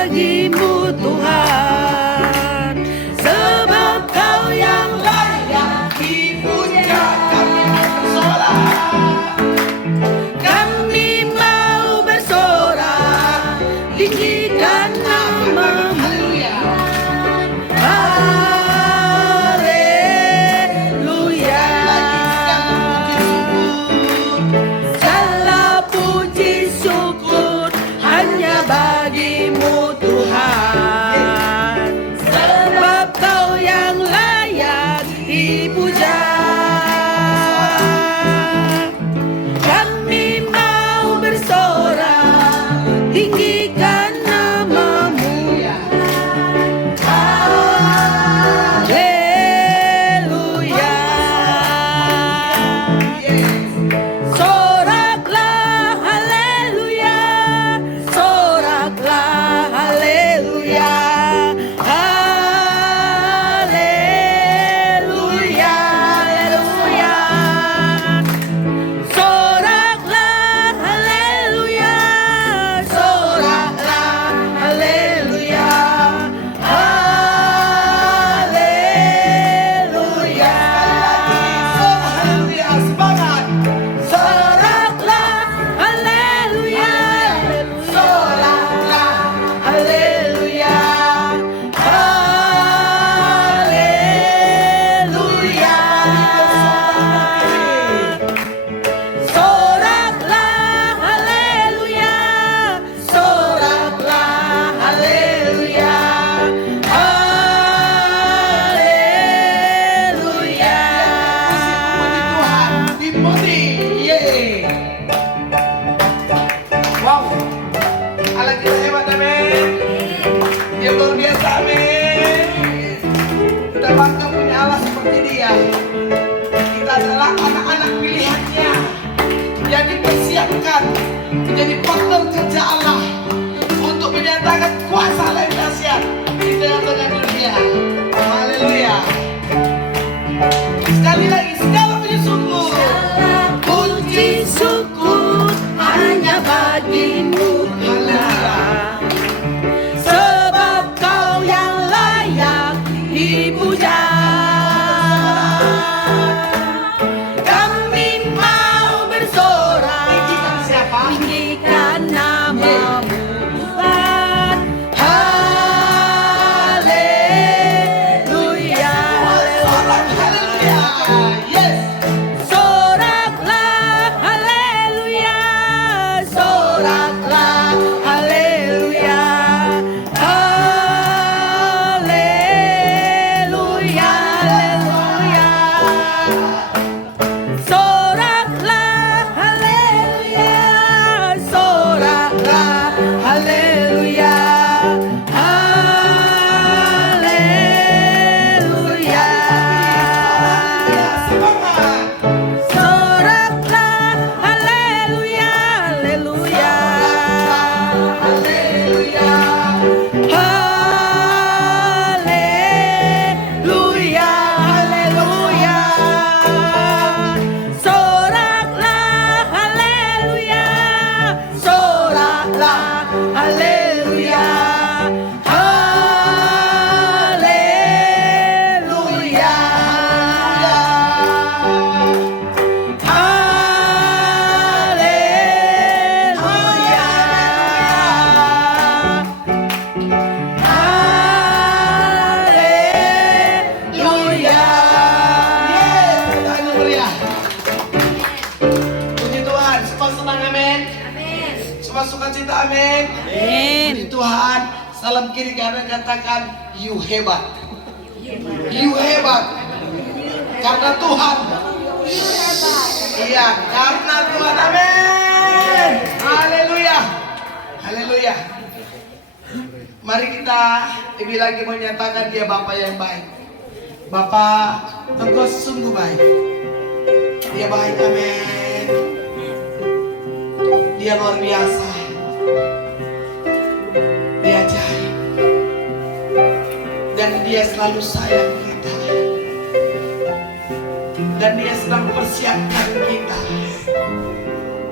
bagimu Tuhan, sebab Kau yang layak dipuja. Kami mau bersorak, tinggikan nama-Mu. Haleluya. Segala puji syukur hanya bagimu Tuhan, sebab Kau yang layak dipuja. Kami mau bersorak, tinggikan nama-Mu. Haleluya. Soraklah haleluya, soraklah haleluya. Haleluya, haleluya. Soraklah haleluya, soraklah haleluya. Haleluya. Semangat. Soraklah haleluya, soraklah haleluya. Haleluya. Soraklah haleluya, soraklah haleluya. Haleluya. Dipuji. Yeay. Wow. Allah kita hebat, amin. Dia luar biasa, amin. Kita bangga punya Allah seperti Dia. Kita adalah anak-anak pilihannya yang dipersiapkan menjadi partner kerja Allah untuk menyatakan kuasa dan dahsyat di tengah-tengah dunia. Haleluya. Sekali lagi, segala puji syukur. Puji syukur hanya bagimu Tuhan, sebab Kau yang layak dipuja. Kami mau bersorak, Tinggikan siapa? tinggikan nama-Mu Tuhan. Haleluya. Haleluya. Yes. Soraklah haleluya, soraklah haleluya. Haleluya, haleluya. Soraklah haleluya, soraklah haleluya. Haleluya. Semangat. Soraklah haleluya, haleluya. Haleluya. Haleluya, haleluya. Soraklah haleluya, soraklah haleluya. Haleluya. Yes. Haleluya. Puji Tuhan. Semua senang, amin. Semua sukacita, amin. Puji Tuhan. Salam kiri kanan katakan you hebat. You hebat. Karena Tuhan. Iya, karena Tuhan, amin. Haleluya. Haleluya. Mari kita lebih lagi menyatakan Dia Bapa yang baik. Bapa, Engkau sungguh baik. Dia baik, amin. Dia luar biasa. Dia ajaib. Dan Dia selalu sayang kita. Dan Dia sedang persiapkan kita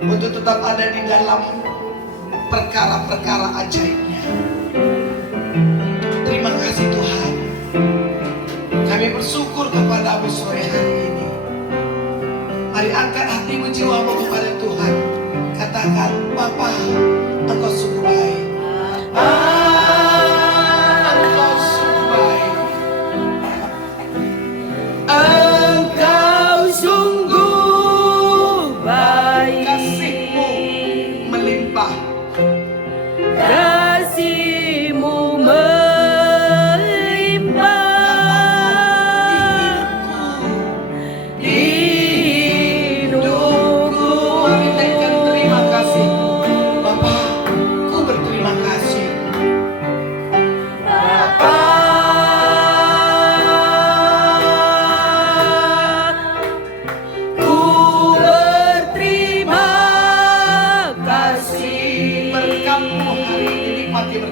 untuk tetap ada di dalam perkara-perkara ajaibnya.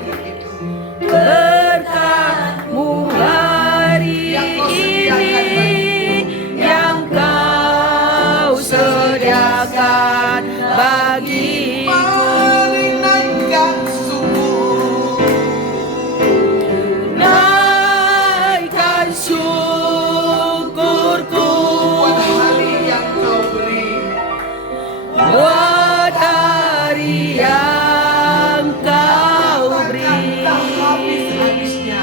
itu. Berkat-Mu hari ini yang Kau sediakan bagiku. Mari naikkan syukur, Naikkan syukurku buat hari yang Kau beri. buat hari yang Kau beri. Tak habis-habisnya.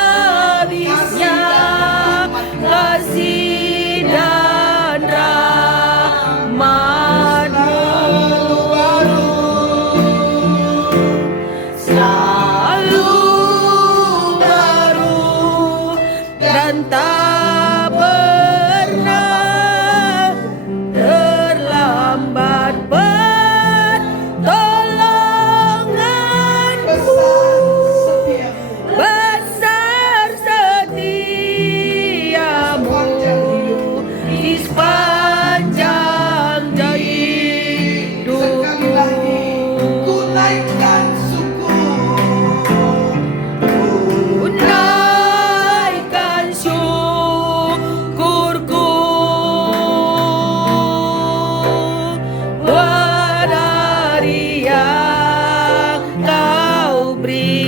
Habis-habisnya kasih dan rahmat-Mu selalu baru dan tak pernah terlambat pertolongan-Mu. Besar setiamu Besar setiamu di sepanjang hidupku. sekali lagi ku naikkan syukur. Ku naikkan syukurku buat hari yang Kau beri.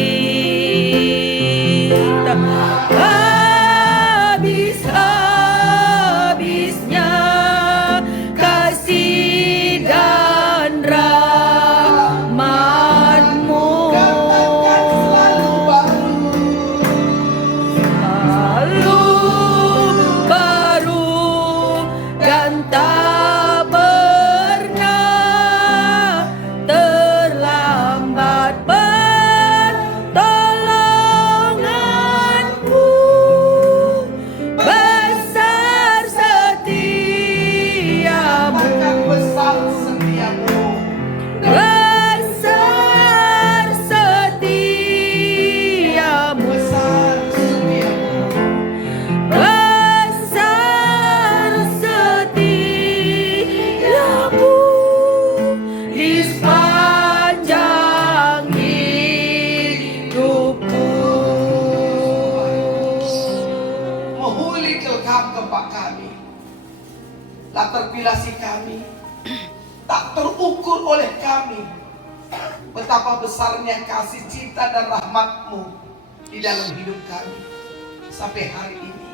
Habis-habisnya kasih dan rahmat-Mu Katakan selalu baru. selalu baru dan tak pernah terlambat pertolongan-Mu. Besar setiamu, Katakan besar setiamu. besar setiamu, Besar setiamu. besar setiamu di sepanjang hidupku. Menghuli kelkam kepak kami, latar pilasi kami, tak terukur oleh kami. Betapa besarnya kasih cinta dan rahmat-Mu di dalam hidup kami sampai hari ini,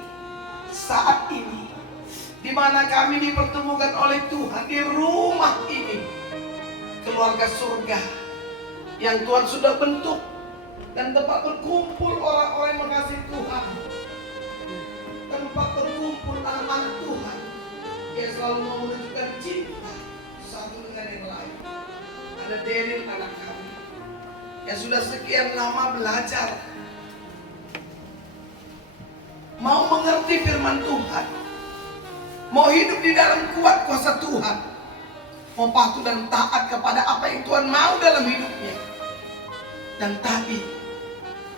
saat ini, di mana kami dipertemukan oleh Tuhan di rumah ini, keluarga surga yang Tuhan sudah bentuk dan tempat berkumpul orang-orang yang mengasihi Tuhan, tempat berkumpul anak-anak Tuhan yang selalu mau menunjukkan cinta satu dengan yang lain. Ada Daryl, anak kami yang sudah sekian lama belajar, mau mengerti firman Tuhan, mau hidup di dalam kuat kuasa Tuhan, mau patuh dan taat kepada apa yang Tuhan mau dalam hidupnya. Dan tadi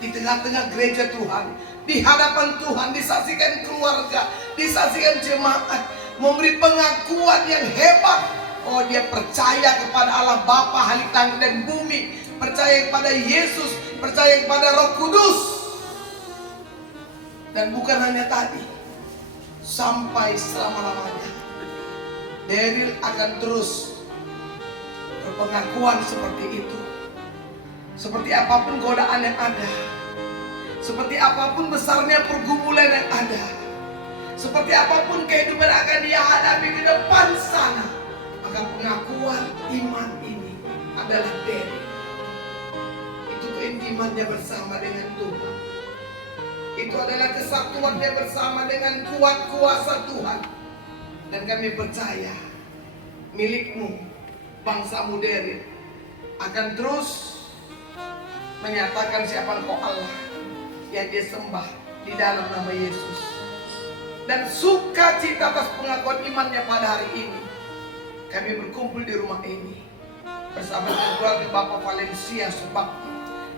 di tengah-tengah gereja Tuhan, di hadapan Tuhan, disaksikan keluarga, disaksikan jemaat, memberi pengakuan yang hebat. Oh, dia percaya kepada Allah Bapa Halik Langit dan Bumi, percaya kepada Yesus, percaya kepada Roh Kudus. Dan bukan hanya tadi, sampai selama-lamanya Daryl akan terus berpengakuan seperti itu. Seperti apapun godaan yang ada, seperti apapun besarnya pergumulan yang ada, seperti apapun kehidupan yang akan dia hadapi di depan sana, maka pengakuan iman ini adalah Daryl. Itu keintimannya bersama dengan Tuhan. Itu adalah kesatuannya bersama dengan kuat kuasa Tuhan. Dan kami percaya milikmu, bangsamu Daryl, akan terus menyatakan siapa engkau Allah yang dia sembah di dalam nama Yesus. Dan sukacita atas pengakuan imannya pada hari ini, kami berkumpul di rumah ini bersama dengan keluarga Bapak Valencia Subakti,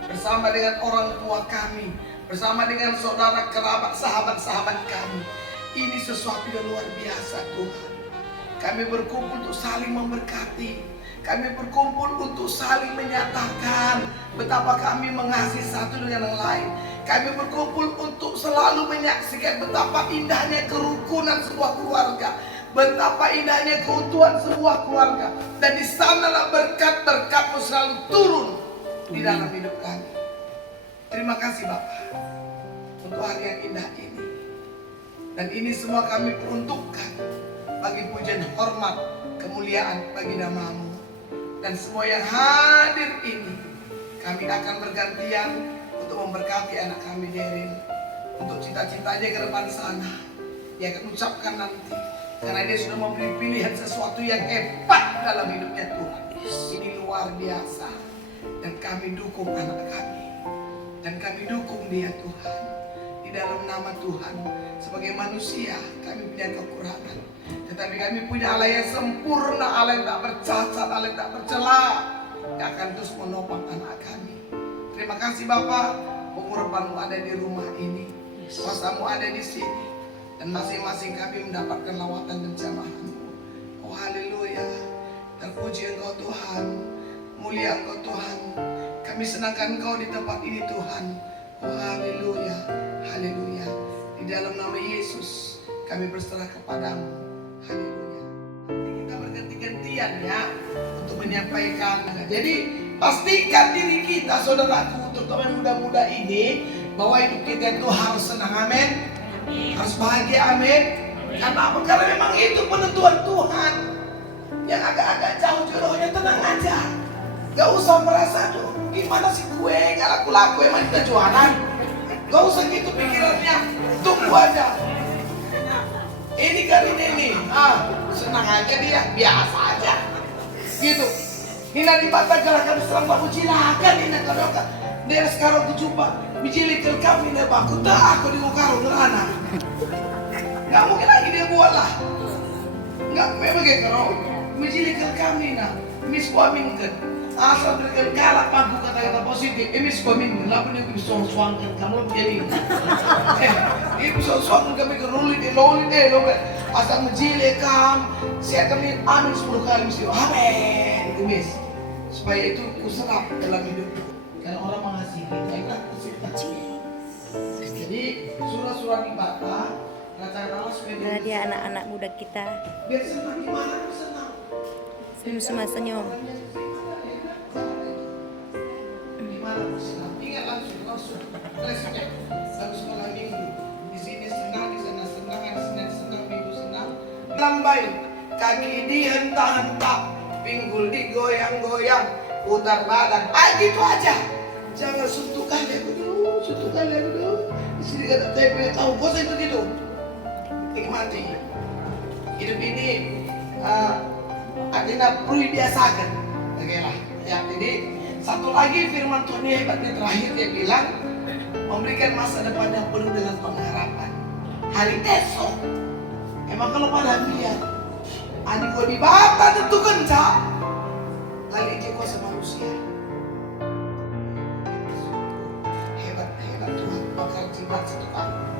bersama dengan orang tua kami, bersama dengan saudara kerabat sahabat-sahabat kami. Ini sesuatu yang luar biasa Tuhan. Kami berkumpul untuk saling memberkati. Kami berkumpul untuk saling menyatakan betapa kami mengasihi satu dengan yang lain. Kami berkumpul untuk selalu menyaksikan betapa indahnya kerukunan sebuah keluarga, betapa indahnya keutuhan sebuah keluarga. Dan di sanalah berkat-berkat-Mu selalu turun di dalam hidup kami. Terima kasih Bapak untuk hari yang indah ini. Dan ini semua kami peruntukkan bagi pujian hormat kemuliaan bagi nama-Mu. Dan semua yang hadir ini kami akan bergantian untuk memberkati anak kami Derin, untuk cita-citanya ke depan sana. Dia akan ucapkan nanti, karena dia sudah memberi pilihan sesuatu yang hebat dalam hidupnya Tuhan. Ini luar biasa. Dan kami dukung anak kami, dan kami dukung dia Tuhan. Di dalam nama Tuhan, sebagai manusia kami punya kekurangan, tetapi kami punya Allah yang sempurna, Allah yang tak bercacat, Allah yang tak bercela, yang akan terus menopang anak kami. Terima kasih Bapak, pengurapan-Mu ada di rumah ini, kuasa-Mu ada di sini, dan masing-masing kami mendapatkan lawatan dan jamahan-Mu. Oh haleluya, terpuji Engkau Tuhan, mulia Engkau Tuhan. Kami senangkan Engkau di tempat ini Tuhan. Oh haleluya, haleluya. Di dalam nama Yesus kami berserah kepadamu. Haleluya. Kita berganti-gantian ya untuk menyampaikan. Jadi pastikan diri kita, saudaraku, terutama muda-muda ini, bahwa hidup kita itu harus senang, amin. Harus bahagia, amin. Karena apa? Karena memang itu penentuan Tuhan. Yang agak-agak jauh jodohnya tenang aja. Gak usah merasa, aduh gimana sih gue gak laku-laku, emang kita jualan. Gak usah gitu pikirannya, tunggu aja. Ini kali ini, senang aja dia, biasa aja. Gitu. Nina di mata galakan serang baku cilakan Nina kalau kan. Dia sekarang tu jumpa bijili kel kami ne baku tak aku di muka ngerana. Gak mungkin lagi dia buat lah. Gak memang kayak kalau bijili kel kami na miskuaminkan. Asal berikan galak baku kata-kata positif. Miskuaminkan. Lalu dia bisa suangkan kamu begini. Dia bisa suangkan kami keruli deh, loli deh, loli. Asal menjili kam, saya kami amin 10 kali mesti amin, gemis. Supaya itu kuserap dalam hidupku. Karena orang mengasihi kita, jadi surah-surah ibadah, kata Allah supaya dia anak-anak muda kita. Biar senang, gimana senang? Senyum. Gimana senang? Ingat langsung. Resepnya harus sekolah minggu. Di sini senang, di sana senang, hari Senin senang, Minggu senang. Lambai, kaki dihentak-hentak, pinggul digoyang-goyang, putar badan, gitu aja. Jangan suntukkan leher dulu. Di sini kata TP tahu, kok itu gitu. Nikmati. Hidup ini artinya perlu dibiasakan. Oke lah. Ya, jadi satu lagi firman Tuhan yang hebatnya terakhir dia bilang memberikan masa depan yang penuh dengan pengharapan. Hari esok, emang kalau pada lihat, adikku di bata tentu kencang, kali ini kuasa manusia. Hebat Tuhan bakal jimat satu kampung.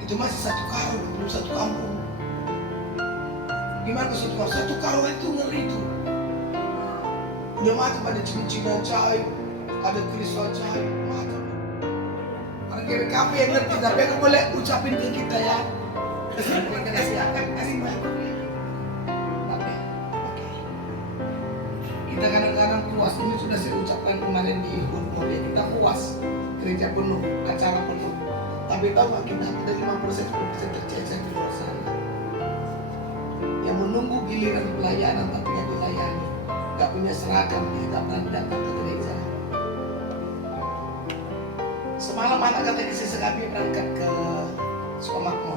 Itu masih satu karung, belum satu kampung. Gimana satu karung? Satu karung itu ngeri itu. Udah mati pada cina-cina cair, ada kristal cair, mati. Orang GBKP yang ngerti, tapi aku boleh ucapin ke kita ya. Kasih banyak. Oke. Kita kadang-kadang puas, ini sudah saya ucapkan kemarin di Hurmo, kita puas, gereja penuh, acara penuh. Tapi tahu nggak kita ada 50% tercecer di luar sana. Yang menunggu giliran pelayanan tapi nggak dilayani. Gak punya seragam, dia gak pernah datang ke gereja. Semalam anak katekisisi kami berangkat ke Sukamakmur.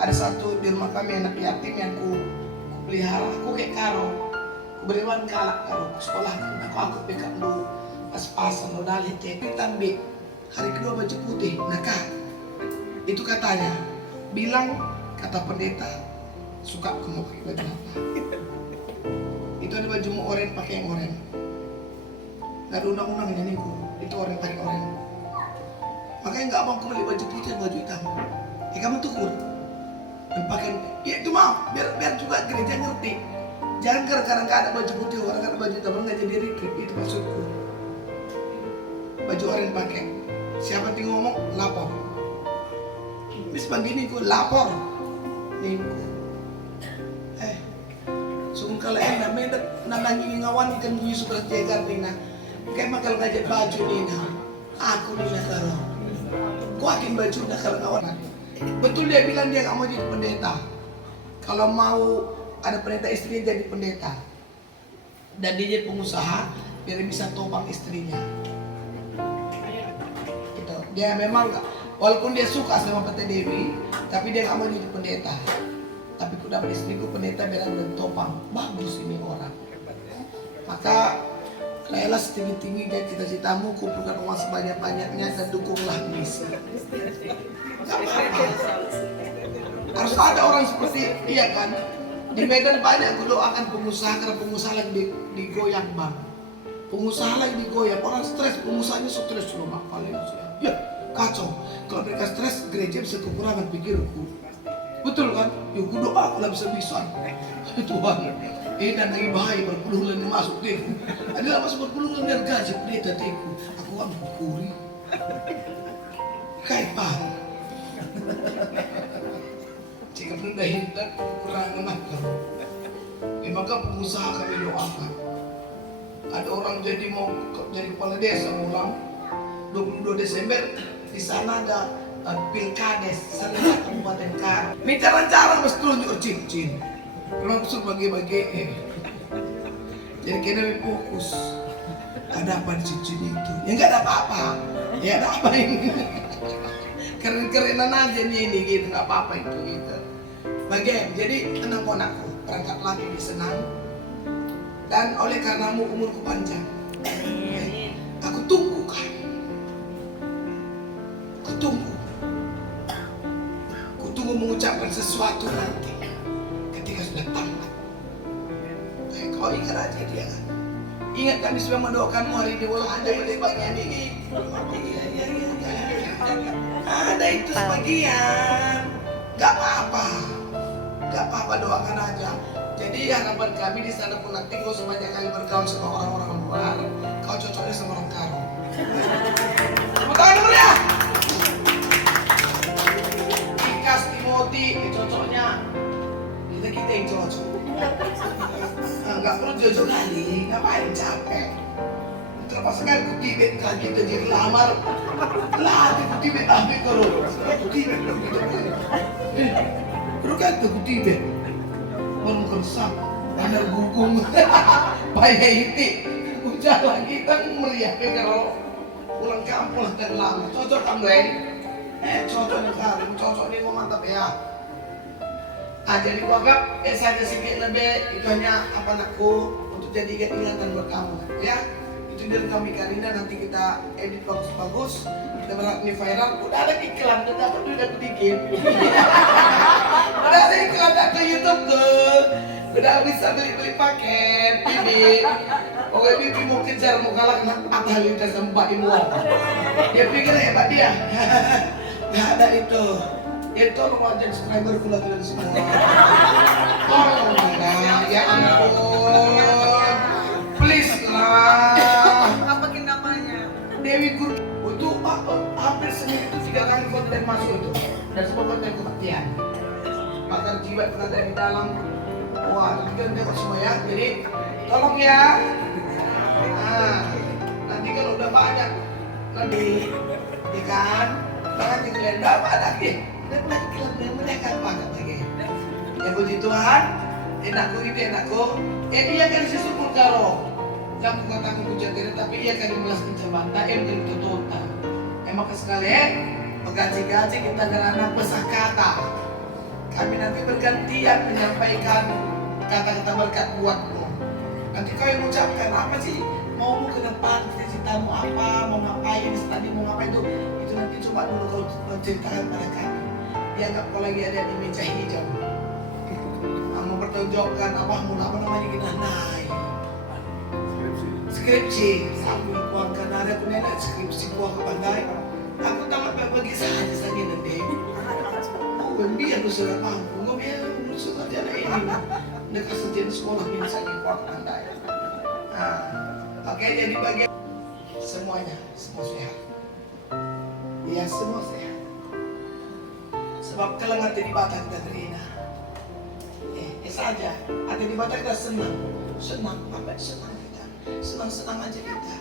Ada satu di rumah kami anak yatim yang ku pelihara. Aku kayak karo, ku beriwan kalak karo ke sekolah. Aku pick up dulu pas-pasan lo dalih tapi tambik. Hari kedua baju putih, nakal. Itu katanya, bilang kata pendeta suka kamu pakai baju apa? Itu ada baju oren pakai yang oren. Gak ada undang-undangnya nih, itu oren pakai oren. Makanya nggak mau beli baju putih dan baju hitam. Kamu tukur dan pakai. Ya itu maaf, biar juga gereja ngerti. Jangan kadang-kadang nggak ada baju putih, orang nggak ada baju hitam, nggak jadi retreat, itu maksudku. Baju orang pakai. Siapa yang ngomong, lapor. Bis begini ku lapor. Nih. Sungguh kalau enak, medak nanangi ngawan ikan bunyi suka jagar nina. Kayak makal ngajak baju nina. Aku nina kalau. Ku akin baju nak kalau ngawan. Betul dia bilang dia nggak mau jadi pendeta. Kalau mau ada pendeta istrinya jadi pendeta. Dan dia jadi pengusaha biar bisa topang istrinya. Gitu. Dia memang walaupun dia suka sama Pete Dewi, tapi dia nggak mau jadi pendeta. Tapi ku dapat istriku pendeta biar dan topang. Bagus ini orang. Maka rela setinggi-tingginya cita-citamu, kumpulkan uang sebanyak-banyaknya dan dukunglah misi. Gak apa-apa. Harus ada orang seperti iya kan. Di Medan banyak aku doakan pengusaha karena pengusaha lagi digoyang bang. Pengusaha lagi digoyang, orang stres, pengusahanya stres loh mak. Ya kacau. Kalau mereka stres, gereja bisa kekurangan pikirku. Betul kan? Ya aku doa aku lah bisa-bisa. Tuhan, dan lagi bahaya berpuluh yang masuk deh. Adalah masuk berpuluh yang gaji pendeta teku. Aku kan berkuri. Kayak apa? Jika benda hidup kekurangan apa? Maka pengusaha kami doakan. Ada orang jadi mau jadi kepala desa ulang 22 Desember di sana ada pilkades serentak Kabupaten Karo. Ini cara-cara mesti tunjuk cincin. Memang suruh bagi-bagi. Jadi kena fokus. Ada apa di cincin itu? Ya nggak ada apa-apa. Ya ada apa ini? Keren-kerenan aja nih ini gitu, nggak apa-apa itu gitu. Bagaimana? Jadi tenang ponakku, berangkat lagi di senang. Dan oleh karenamu umurku panjang. Aku tunggu kan. Aku tunggu. Mengucapkan sesuatu nanti ketika sudah tamat. Kau ingat aja dia kan. Ingat kami sudah mendoakanmu hari ini walau ada yang bagian ini. Ada itu sebagian. Gak apa-apa. Gak apa-apa, doakan aja. Jadi harapan kami di sana pun nanti kau sebanyak kali bergaul sama orang-orang luar, kau cocoknya sama orang Karo. Tepuk tangan dulu ya. Cocoknya kita yang cocok. Nggak perlu jauh-jauh kali, ngapain capek. Terpas kan kutibet kan kita jadi lamar. Lah kutibet ambil kalau kutibet. Perlu kan kutibet. Mau kersang, ada gugung, payah itu. Ujalan kita melihat kalau pulang kampung dan lama. Cocok kamu ini. Cocok nih kali, cocok nih mantap ya. Jadi gua anggap saja sedikit lebih itu hanya apa anakku untuk jadi ingatan buat kamu ya. Itu dari kami Karina, nanti kita edit bagus-bagus, kita berharap ini viral. Udah ada iklan, udah dapat duit aku dikit. Udah ada iklan ke YouTube tuh, udah bisa beli paket Bibi. Pokoknya Bibi mau kejar mau kalah kena Halilintar sama Mbak Imu. Dia pikir hebat dia. Gak ada itu. Ya tolong wajah subscriber kula kalian semua. Tolong lah, ya ampun. Please lah. Apa namanya? Dewi Guru itu hampir seminggu itu 3 kali konten masuk itu. Dan semua konten kematian. Pakar jiwa berada di dalam. Wah, itu kan dapat semua ya. Jadi tolong ya. Nah, nanti kalau udah banyak nanti ikan, jangan tinggalin dapat lagi. Dan iklan mereka banget lagi. Ya puji Tuhan, enakku itu enakku. Dia kan sesungguh kalau yang katakan pujian tapi ia kan dimulas kencabata, menjadi tutota. Maka sekalian menggaji-gaji kita dengan pesah kata. Kami nanti bergantian menyampaikan kata-kata berkat buatmu. Nanti kau yang mengucapkan apa sih? Maumu ke depan, cita-citamu apa? Mau ngapain? Tadi mau ngapain itu nanti coba dulu kau ceritakan pada kami. Dianggap kau lagi ada di meja hijau. Mau bertanggungjawabkan apa namanya kita naik. Skripsi, sambil kuangkan ada pun enak skripsi kuang ke pandai. Aku tangan bagi saja nanti. Oh, biar lu sudah panggung, biar lu sudah jalan ini. Dekat sejen sekolah bisa import Anda ya. Nah, oke, jadi bagian semuanya, semua sehat. Ya, semua sehat. Sebab kalau nanti di Batak kita terina. Saja, hati di Batak kita senang. Senang, apa yang senang kita? Senang-senang aja kita.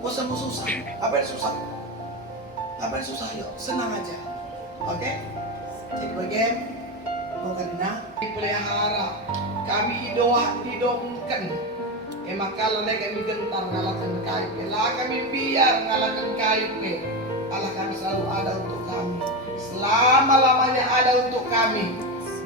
Gak usah mau susah, apa yang susah? Apa yang susah, yuk, senang aja. Oke? Jadi bagian Karina dipelihara, kami idongkan. Makala na kami gentar ngalakan kayu, lah kami biar ngalakan kayu, Allah kami selalu ada untuk kami. Selama-lamanya ada untuk kami.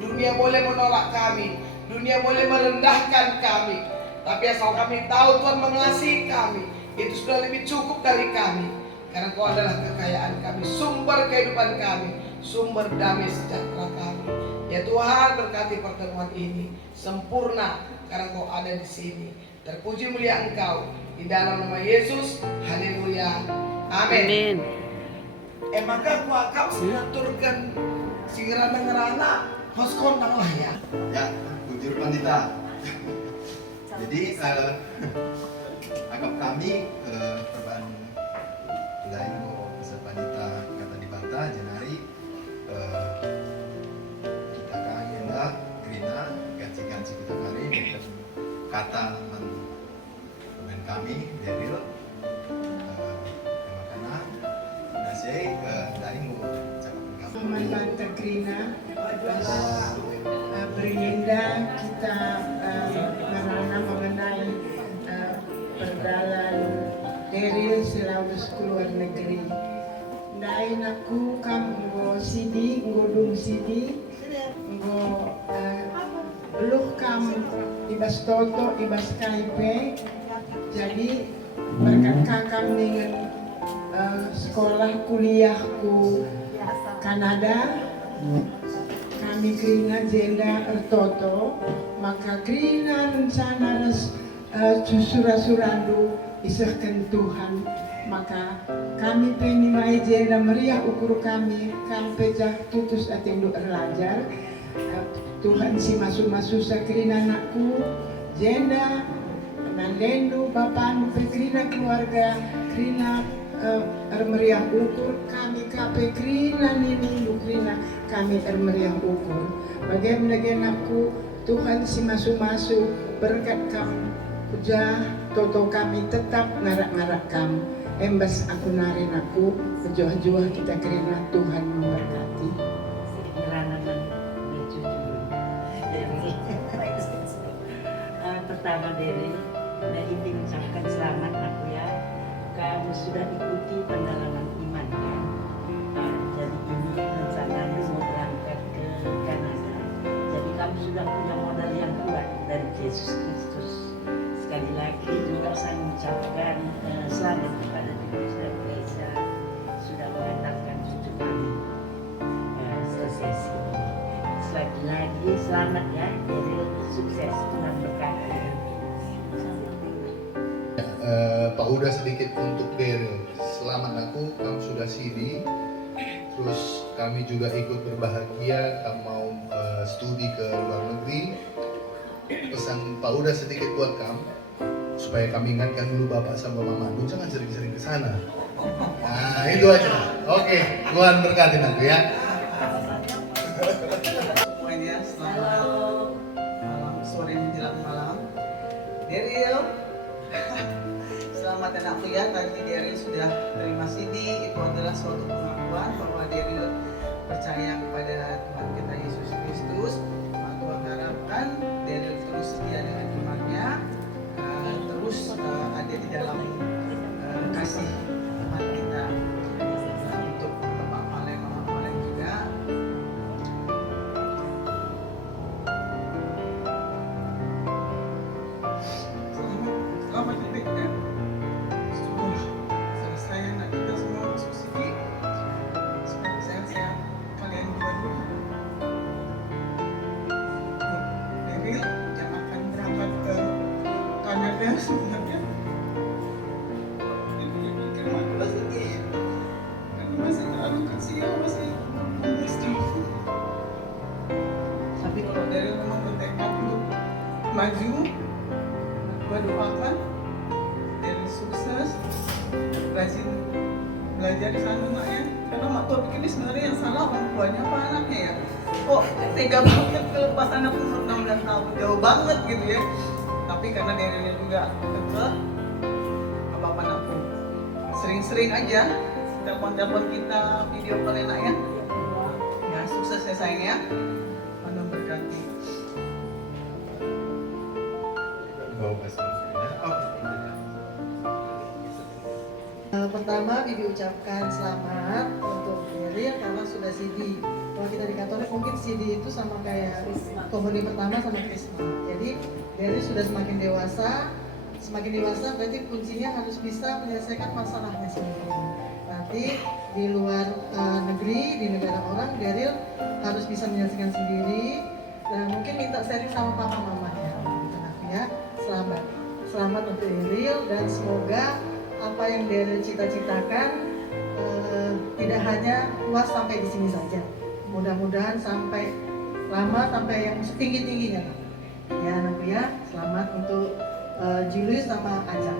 Dunia boleh menolak kami, dunia boleh merendahkan kami, tapi asal kami tahu Tuhan mengasihi kami, itu sudah lebih cukup dari kami. Karena Kau adalah kekayaan kami, sumber kehidupan kami, sumber damai sejahtera kami. Ya Tuhan, berkati pertemuan ini sempurna karena Kau ada di sini. Terpuji mulia Engkau di dalam nama Yesus. Haleluya. Amin. Maka ku akan mengaturkan singerana-ngerana hos kondang lah ya. Ya, bujur pandita. Jadi agak kami perubahan lain mau pandita kata di Bata Jenari kita kangen lah Grina ganci kita kari dengan kata teman kami Daryl makanya nasi lain mau cakap kami. Banta Grina berinda kita menanam mengenai perdalan Daryl Selawas keluar negeri. Dain aku kamu sidi, ngodung sidi, ngo beluh kamu ibas toto, ibas kaipe. Jadi berkat kakam dengan sekolah kuliahku Kanada, kami Grina jenda ertoto, maka Grina rencana surasurandu isahkan Tuhan, maka kami penimai jenda meriah ukur kami pejah tutus atendu erlajar Tuhan si masuk sakrina anakku jenda nandendu bapak Grina keluarga Grina meriah ukur kami kape Grina nini Grina kami meriah ukur bagaimana aku Tuhan si masuk berkat kamu puja toto kami tetap ngarak-ngarak kamu embas aku narin aku berjuah-juah kita karena Tuhan memberkati Ngeranaman pertama dari inti mengucapkan selamat aku ya, kamu sudah ikuti pendalaman iman ya. Jadi ini rencana mau berangkat ke Kanada, jadi kamu sudah punya modal yang kuat dari Yesus Kristus. Sekali lagi juga saya mengucapkan selamat kepada Dimas dan Reza sudah mengantarkan cucu kami selesai sini. Sekali lagi selamat ya, jadi sukses Tuhan berkati. Pak Uda sedikit untuk Daryl. Selamat aku, kamu sudah sini. Terus kami juga ikut berbahagia, kamu mau studi ke luar negeri. Pesan Pak Uda sedikit buat kamu, supaya kami ingatkan dulu Bapak sama Mama, lu jangan sering-sering ke sana. Nah itu aja. Oke, Tuhan berkatin aku ya. Semuanya selamat malam, sore menjelang malam. Daryl, selamat anakku ya. Tadi Daryl sudah terima CD. Itu adalah suatu pengakuan bahwa Daryl percaya kepada Tuhan kita Yesus Kristus. Tuhan harapkan Daryl terus setia dengan imannya, terus ada di dalam kasih Tuhan kita. Untuk Bapak Maleng, Mama Maleng juga. Selamat detik kan? Sudah selesai anak kita semua masuk sini. Semoga sehat-sehat kalian dua-dua. Daryl yang akan berangkat ke maju. Gua doakan Daryl sukses, rajin belajar di sana nak ya. Karena mak tua pikir ini sebenarnya yang salah orang tuanya apa anaknya ya. Kok tega banget lepas anak umur 16 tahun, jauh banget gitu ya. Tapi karena Darylnya juga kekeh, apa-apa nak pun sering-sering aja telepon-telepon kita, video call enak ya. Ya sukses ya sayang ya. Mana berkati. Bawa kasih. Pertama, Bibi ucapkan selamat untuk Daryl karena sudah CD. Kalau kita di Katolik mungkin CD itu sama kayak komuni pertama sama Krisma. Jadi Daryl sudah semakin dewasa berarti kuncinya harus bisa menyelesaikan masalahnya sendiri. Nanti di luar negeri, di negara orang, Daryl harus bisa menyelesaikan sendiri dan mungkin minta sharing sama papa mamanya. Ya, selamat untuk Daryl dan semoga apa yang Daryl cita-citakan tidak hanya puas sampai di sini saja. Mudah-mudahan sampai lama, sampai yang setinggi-tingginya. Ya anakku ya, selamat untuk Julius sama Aca.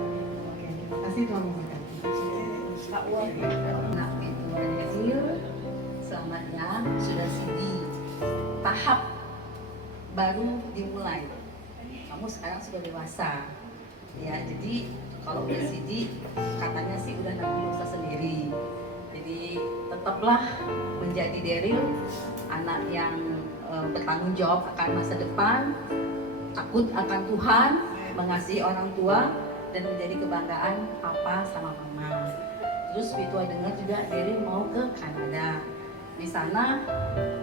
Oke, terima kasih Tuhan memberkati. Nak itu Daryl, selamat ya, sudah CD. Tahap baru dimulai. Kamu sekarang sudah dewasa. Ya, jadi kalau udah CD katanya sih udah nanggung usaha sendiri. Jadi tetaplah menjadi Daryl anak yang bertanggung jawab akan masa depan, takut akan Tuhan, mengasihi orang tua dan menjadi kebanggaan papa sama mama. Terus Bitua dengar juga Daryl mau ke Kanada. Di sana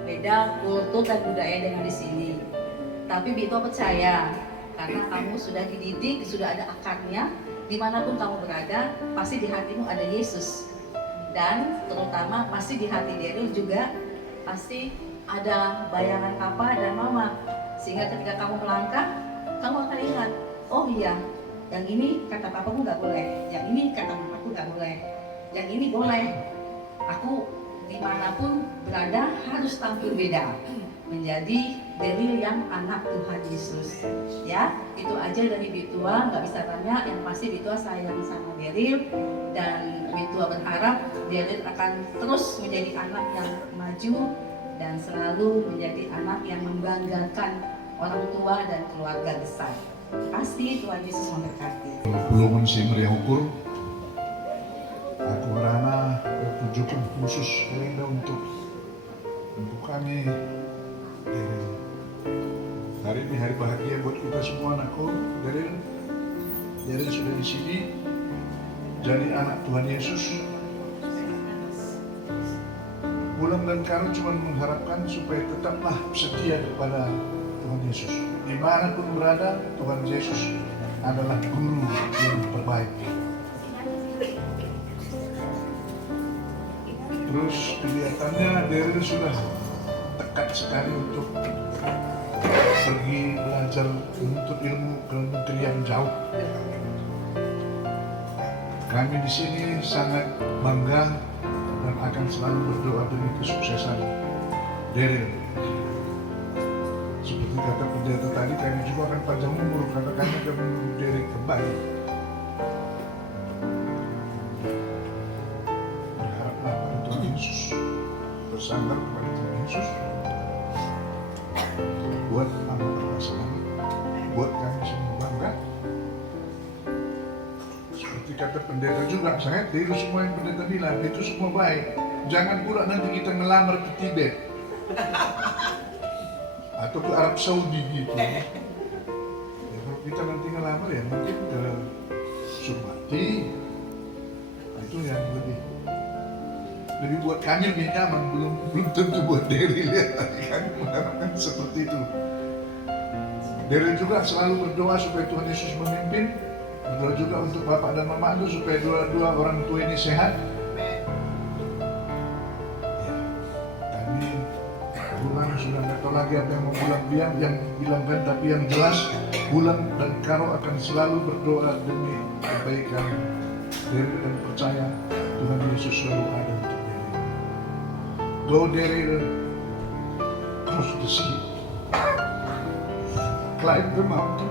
beda kultur dan budaya dengan di sini. Tapi Bitua percaya karena kamu sudah dididik, sudah ada akarnya. Dimanapun kamu berada, pasti di hatimu ada Yesus. Dan terutama pasti di hati Daryl juga pasti ada bayangan papa dan mama. Sehingga ketika kamu melangkah, kamu akan ingat, oh iya, yang ini kata papaku nggak boleh, yang ini kata mamaku nggak boleh, yang ini boleh. Aku dimanapun berada harus tampil beda, menjadi Daryl yang anak Tuhan Yesus. Ya, itu aja dari Bitua, nggak bisa tanya. Yang pasti Bitua sayang sama Daryl dan Bitua berharap Daryl akan terus menjadi anak yang maju dan selalu menjadi anak yang membanggakan orang tua dan keluarga besar. Pasti Tuhan Yesus memberkati. Belum si meriah ukur, aku berana berkunjung khusus untuk kami. Hari ini hari bahagia buat kita semua anakku. Daryl sudah di sini jadi anak Tuhan Yesus. Bulan dan Karo cuma mengharapkan supaya tetaplah setia kepada Tuhan Yesus. Dimanapun berada, Tuhan Yesus adalah guru yang terbaik. Terus kelihatannya Daryl sudah tekat sekali untuk pergi belajar menuntut ilmu ke negeri yang jauh. Kami di sini sangat bangga dan akan selalu berdoa demi kesuksesan Daryl. Seperti kata pendeta tadi, kami juga akan panjang umur karena kami akan menunggu Daryl kembali. Berharaplah pada Tuhan Yesus, bersandar kepada Tuhan Yesus. Buat amal perasaan, buat kami semua bangga. Seperti kata pendeta juga, saya tiru semua yang pendeta bilang, itu semua baik. Jangan pula nanti kita ngelamar ke Tibet atau ke Arab Saudi gitu. Ya, kalau kita nanti ngelamar ya mungkin ke Surmati, itu yang lebih buat kami lebih nyaman, belum tentu buat Daryl ya. Kami mengharapkan seperti itu. Daryl juga selalu berdoa supaya Tuhan Yesus memimpin, berdoa juga untuk bapak dan mama itu supaya dua orang tua ini sehat. Ya, kami Bulan sudah nggak tahu lagi apa yang mau Bulan yang bilangkan, tapi yang jelas Bulan dan Karo akan selalu berdoa demi kebaikan Daryl dan percaya Tuhan Yesus selalu ada untuk Daryl. Go Daryl, cross the sea. climb the mountain,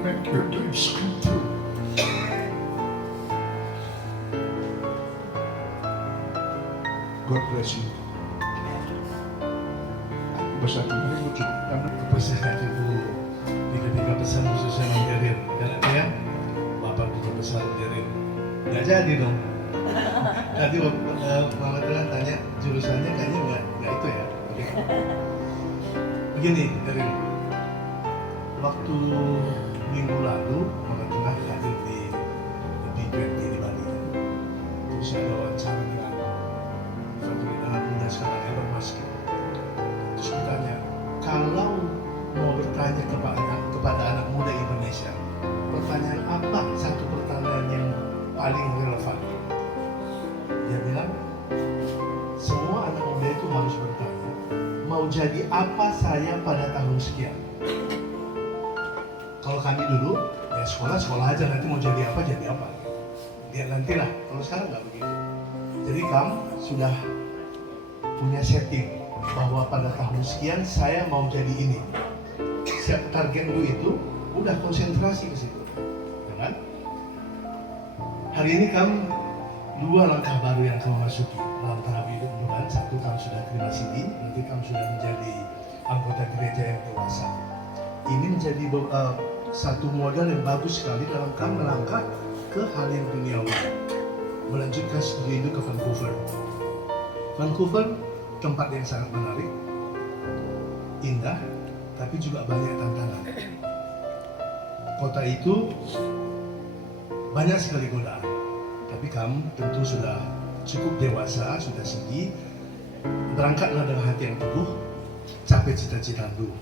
make your dreams come true. God bless you. Bahasa Inggris lucu, karena Persilakan Ibu di ketika pesan khususnya menjadi karena dia Bapak Duta Besar menjadi nggak jadi dong. Tadi Mama Tengah tanya jurusannya kayaknya nggak itu ya. Oke. Begini dari waktu minggu lalu Mama Tengah hadir di B20 di Bali. Terus ada wawancara dengan favorit anak muda sekarang Elon Musk. Terus ditanya, kalau mau bertanya kepada anak muda Indonesia, pertanyaan apa satu pertanyaan yang paling relevan? Dia bilang, semua anak muda itu harus bertanya, mau jadi apa saya pada tahun sekian? Kalau kami dulu, ya sekolah aja, nanti mau jadi apa. Dia nantilah, kalau sekarang nggak begitu. Jadi kamu sudah punya setting bahwa pada tahun sekian saya mau jadi ini. Siap target lu itu udah konsentrasi ke situ, ya kan? Hari ini kamu dua langkah baru yang kamu masuki dalam tahap hidup Tuhan. Satu, kamu sudah terima CD, nanti kamu sudah menjadi anggota gereja yang dewasa. Ini menjadi satu modal yang bagus sekali dalam kamu melangkah ke hal yang duniawi. Melanjutkan studi itu ke Vancouver. Vancouver tempat yang sangat menarik, indah, tapi juga banyak tantangan. Kota itu banyak sekali godaan, tapi kamu tentu sudah cukup dewasa, sudah segi, berangkatlah dengan hati yang teguh, capai cita-cita dulu.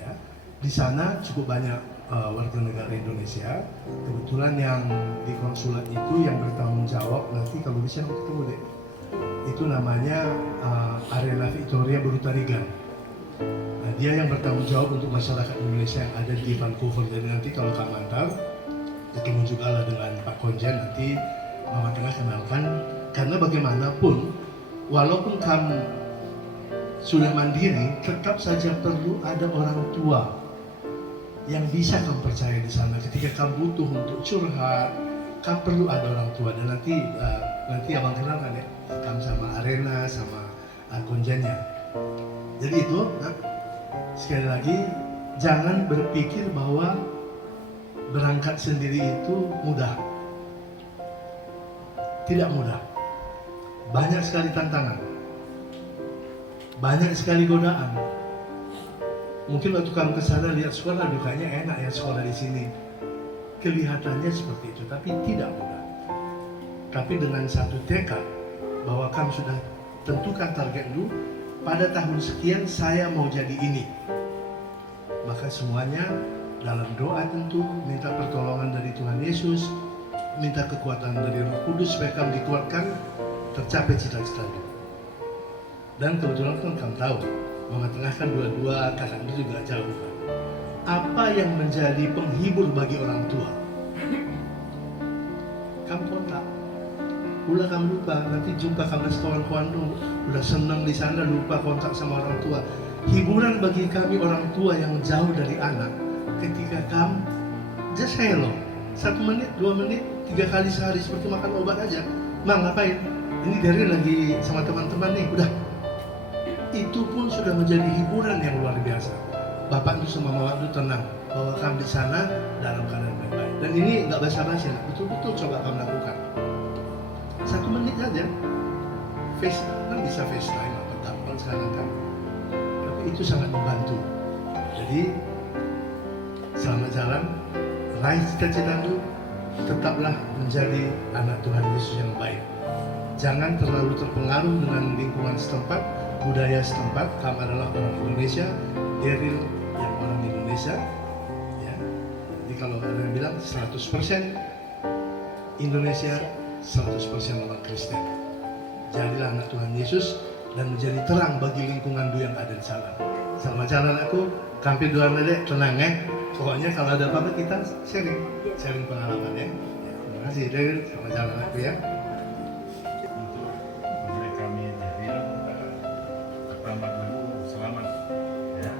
Ya, di sana cukup banyak warga negara Indonesia. Kebetulan yang di konsulat itu yang bertanggung jawab, nanti kalau bisa ketemu deh. Itu namanya Arela Victoria Brutarigan. Nah, dia yang bertanggung jawab untuk masyarakat Indonesia yang ada di Vancouver. Jadi nanti kalau kamu antar, ketemu juga lah dengan Pak Konjen, nanti Mama Tengah kenalkan. Karena bagaimanapun, walaupun kamu sudah mandiri, tetap saja perlu ada orang tua yang bisa kamu percaya di sana. Ketika kamu butuh untuk curhat, kamu perlu ada orang tua. Dan nanti abang kenalkan ya, kamu sama Arena, sama Konjennya. Jadi itu, sekali lagi, jangan berpikir bahwa berangkat sendiri itu mudah. Tidak mudah. Banyak sekali tantangan. Banyak sekali godaan. Mungkin waktu kamu ke sana lihat sekolah, dukanya enak ya sekolah di sini. Kelihatannya seperti itu, tapi tidak mudah. Tapi dengan satu tekad bahwa kamu sudah tentukan target dulu, pada tahun sekian saya mau jadi ini. Maka semuanya dalam doa tentu, minta pertolongan dari Tuhan Yesus, minta kekuatan dari Roh Kudus supaya kamu dikuatkan, tercapai cita-cita itu. Dan kebetulan kan kamu tahu, Mama Tengah kan dua-dua kakak itu juga jauh kan. Apa yang menjadi penghibur bagi orang tua? Kamu kontak. Udah kamu lupa, nanti jumpa kamu kawan-kawan dulu. Udah senang di sana, lupa kontak sama orang tua. Hiburan bagi kami orang tua yang jauh dari anak, ketika kamu just hello, 1 menit, 2 menit, 3 kali sehari seperti makan obat aja. Mang ngapain? Ini dari lagi sama teman-teman nih, udah. Itu pun sudah menjadi hiburan yang luar biasa. Bapak itu sama mama itu tenang bahwa kamu di sana dalam keadaan baik-baik. Dan ini nggak basa-basi, betul-betul coba kamu lakukan. 1 menit saja, kan bisa FaceTime atau telepon sekarang kan. Tapi itu sangat membantu. Jadi selamat jalan, raih cita-cita itu, tetaplah menjadi anak Tuhan Yesus yang baik. Jangan terlalu terpengaruh dengan lingkungan setempat, budaya setempat. Kamu adalah orang Indonesia, Daryl yang orang Indonesia. Ya. Jadi kalau ada yang bilang 100% Indonesia, 100% orang Kristen. Jadilah anak Tuhan Yesus dan menjadi terang bagi lingkungan yang ada di sana. Selamat jalan aku, kampir doang aja, tenang ya. Pokoknya kalau ada apa-apa kita sharing pengalaman ya. Terima kasih Daryl, selamat jalan aku ya. Mulai kami dari pertama dulu selamat ya.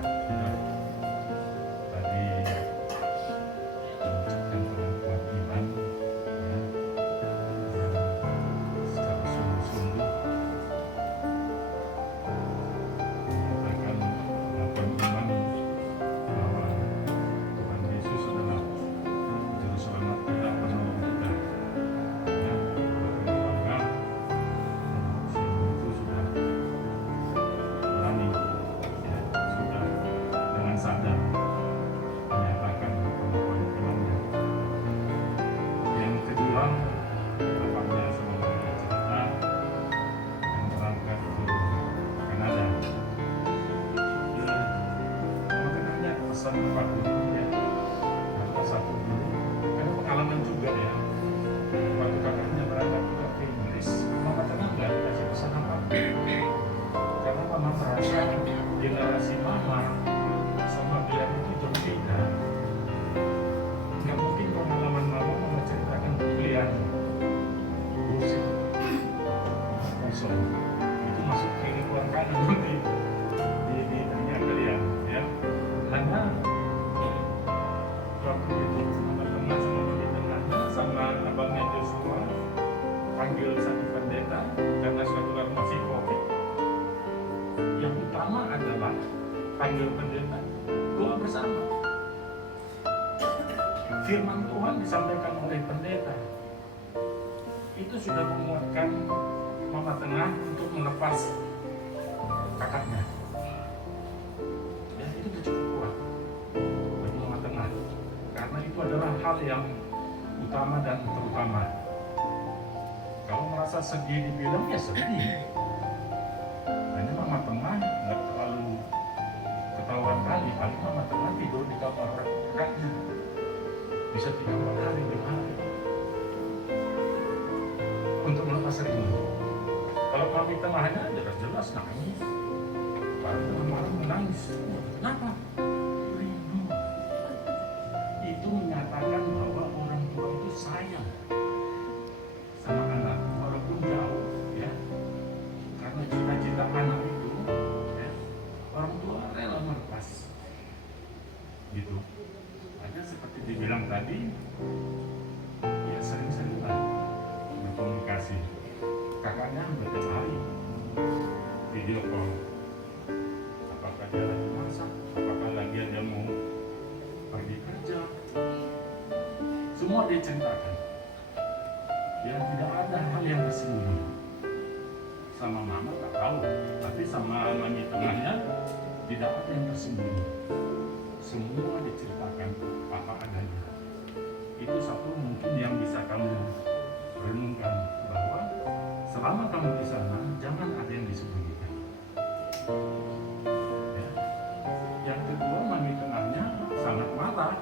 firman Tuhan disampaikan oleh pendeta itu sudah menguatkan mama tengah untuk melepas kakaknya. Ya, itu sudah cukup kuat bagi mama tengah, karena itu adalah hal yang utama dan terutama. Kalau merasa sedih dibilang, ya sedih. Hanya mama tengah nggak terlalu ketahuan kali, paling mama tengah tidur di kamar kakaknya bisa 3 hari 5 hari untuk melepas rindu. Kalau mami tengahnya jelas-jelas nangis, baru tengah-malam menangis. Kenapa? Rindu. Itu menyatakan bahwa orang tua itu sayang sama anak, walaupun jauh, ya. Karena cita-cita anak itu, ya, orang tua rela melepas. Gitu. Hanya seperti dibilang tadi, ya sering-seringlah berkomunikasi. Kakaknya hampir tiap hari video call. Apakah dia lagi masak, apakah lagi dia mau pergi kerja, semua dia ceritakan. Ya, tidak ada hal yang tersembunyi. Sama mama tak tahu, tapi sama mami tengahnya tidak ada yang tersembunyi. Semua diceritakan apa adanya. Itu satu mungkin yang bisa kamu renungkan, bahwa selama kamu di sana jangan ada yang disembunyikan. Ya. Yang kedua, mami tengahnya sangat marah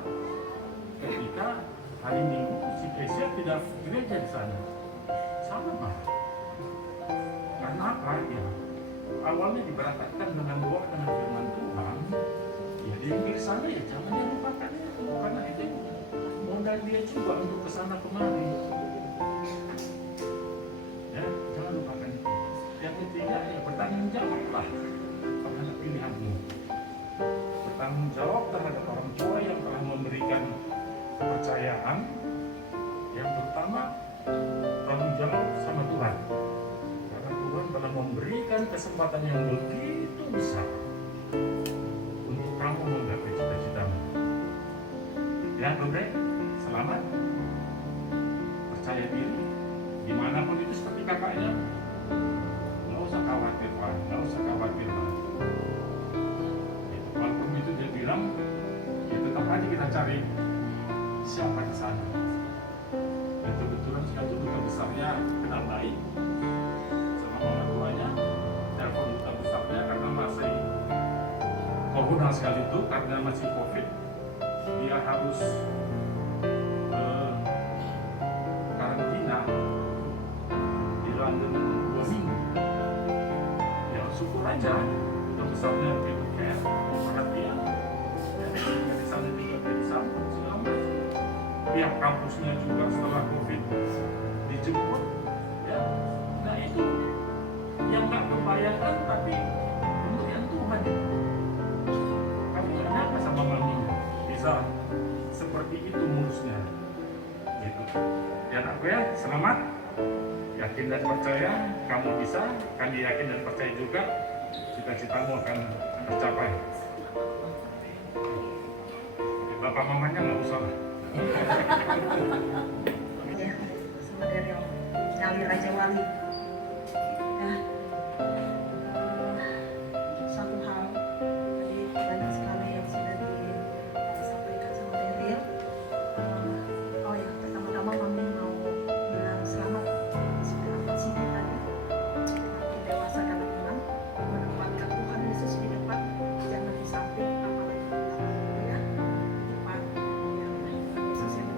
ketika hari Minggu si Kesia tidak gereja di sana. Sangat marah. Karena apa? Ya, awalnya diberangkatkan dengan doa dengan firman Tuhan. Ya, dia mikir sana, ya jangan dia lupakan itu, karena itu modal dia juga untuk kesana kemari. Ya, jangan lupakan itu. Yang ketiga, ya bertanggung jawablah terhadap pilihanmu. Bertanggung jawab terhadap orang tua yang telah memberikan kepercayaan, yang terutama tanggung jawab sama Tuhan. Karena Tuhan telah memberikan kesempatan yang begitu besar untuk kamu menggapai cita-citamu. Ya, Bunda, selamat. Percaya diri. Dimanapun itu seperti kakaknya. Nggak usah khawatir, Pak. Nggak usah khawatir, Pak. Walaupun itu dia bilang, ya tetap aja kita cari siapa di sana. Dan kebetulan itu duta besarnya kenal baik sama orang tuanya. Telepon duta besarnya karena masih corona sekali itu, karena masih COVID, dia harus karantina di London 2 minggu. Ya syukur aja duta besarnya people care, perhatian. Ya, di sana juga dari sambut segala macam. Pihak kampusnya juga setelah COVID dijemput. Ya, nah itu yang nggak terbayangkan, tapi pemberian Tuhan. Kamu nggak nyangka sama maminya bisa seperti itu mulusnya. Gitu. Ya anakku ya, selamat. Yakin dan percaya kamu bisa. Kami yakin dan percaya juga cita-citamu akan tercapai. Bapak mamanya nggak usah. Ya, sama dari Nyali Raja Wali. Ya, satu hal tadi banyak sekali yang sudah disampaikan sama Daryl. Oh ya, pertama-tama kami mau bilang selamat sekarang sini tadi makin dewasa dalam iman, menempatkan Tuhan Yesus di depan, jangan di samping apalagi di belakang, ya, depan. Yesus yang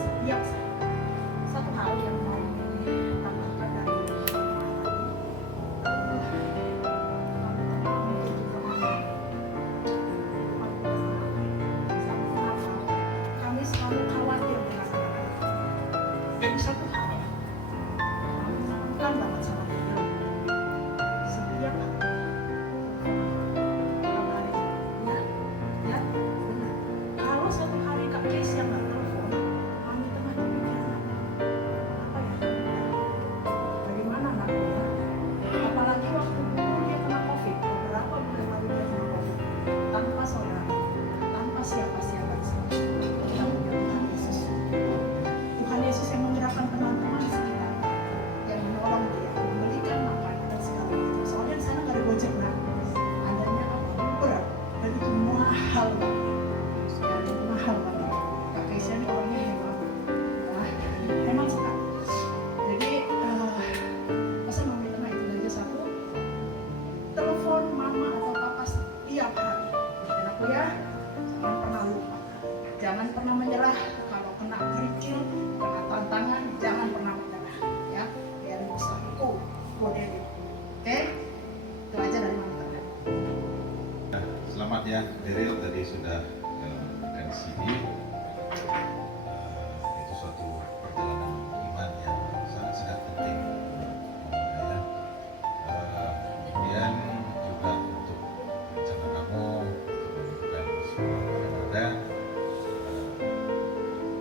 setiap saat jangan pernah menyerah. Kalau kena kerikil, kena tantangan, jangan pernah menyerah. Ya, biar bisa Deril. Oke, itu aja dari Mami Tanda. Selamat ya, Deril tadi sudah dari sini. Itu suatu perjalanan iman yang sangat-sangat penting ya. Kemudian juga untuk rencana kamu dan Kanada,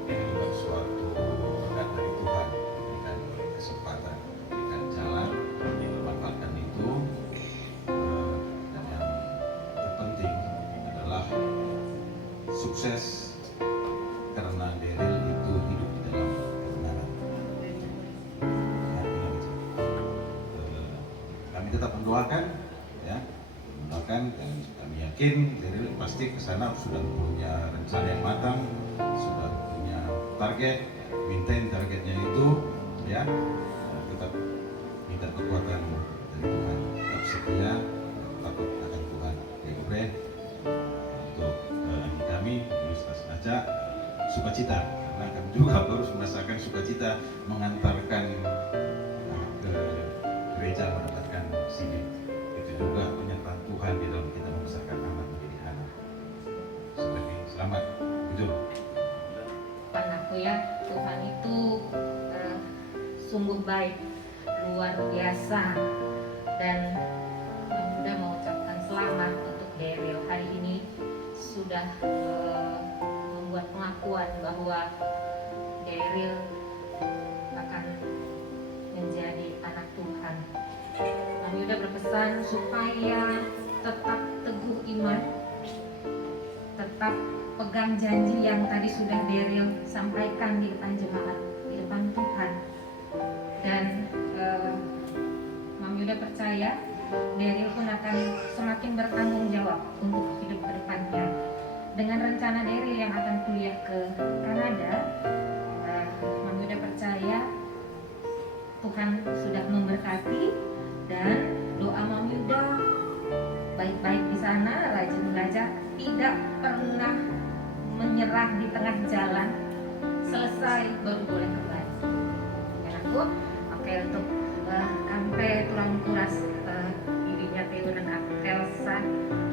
ini juga suatu berkat dari Tuhan, diberikan kesempatan, diberikan jalan, manfaatkan itu. Dan yang terpenting adalah sukses karena Deril itu hidup di dalam kebenaran. Kami tetap mendoakan, ya, mendoakan dan kami yakin Deril pasti ke sana sudah punya rencana yang matang, sudah punya target, maintain targetnya itu, ya, tetap minta kekuatan dari Tuhan, tetap setia, takut akan Tuhan. Ya, untuk kami Universitas Naca sukacita karena kami juga harus merasakan sukacita mengantarkan ke gereja mendapatkan CD. Itu juga penyertaan Tuhan di dalam kita membesarkan anak menjadi anak. Sekali selamat, jujur. Anakku ya, Tuhan itu sungguh baik, luar biasa, dan sudah mengucapkan selamat untuk Deril hari ini sudah membuat pengakuan bahwa Deril akan menjadi anak Tuhan. Kami sudah berpesan supaya tetap teguh iman, tetap pegang janji yang tadi sudah Deril sampaikan di depan jemaat, di depan Tuhan. Dan Mami udah percaya Deril pun akan semakin bertanggung jawab untuk hidup ke depannya. Dengan rencana Deril yang akan kuliah ke Kanada, Mami udah percaya Tuhan sudah memberkati, dan doa Mami udah baik-baik di sana, rajin belajar, tidak pernah menyerah di tengah jalan, selesai baru boleh kembali. Dan aku oke untuk sampai tulang kuras dirinya Theo dan Elsa,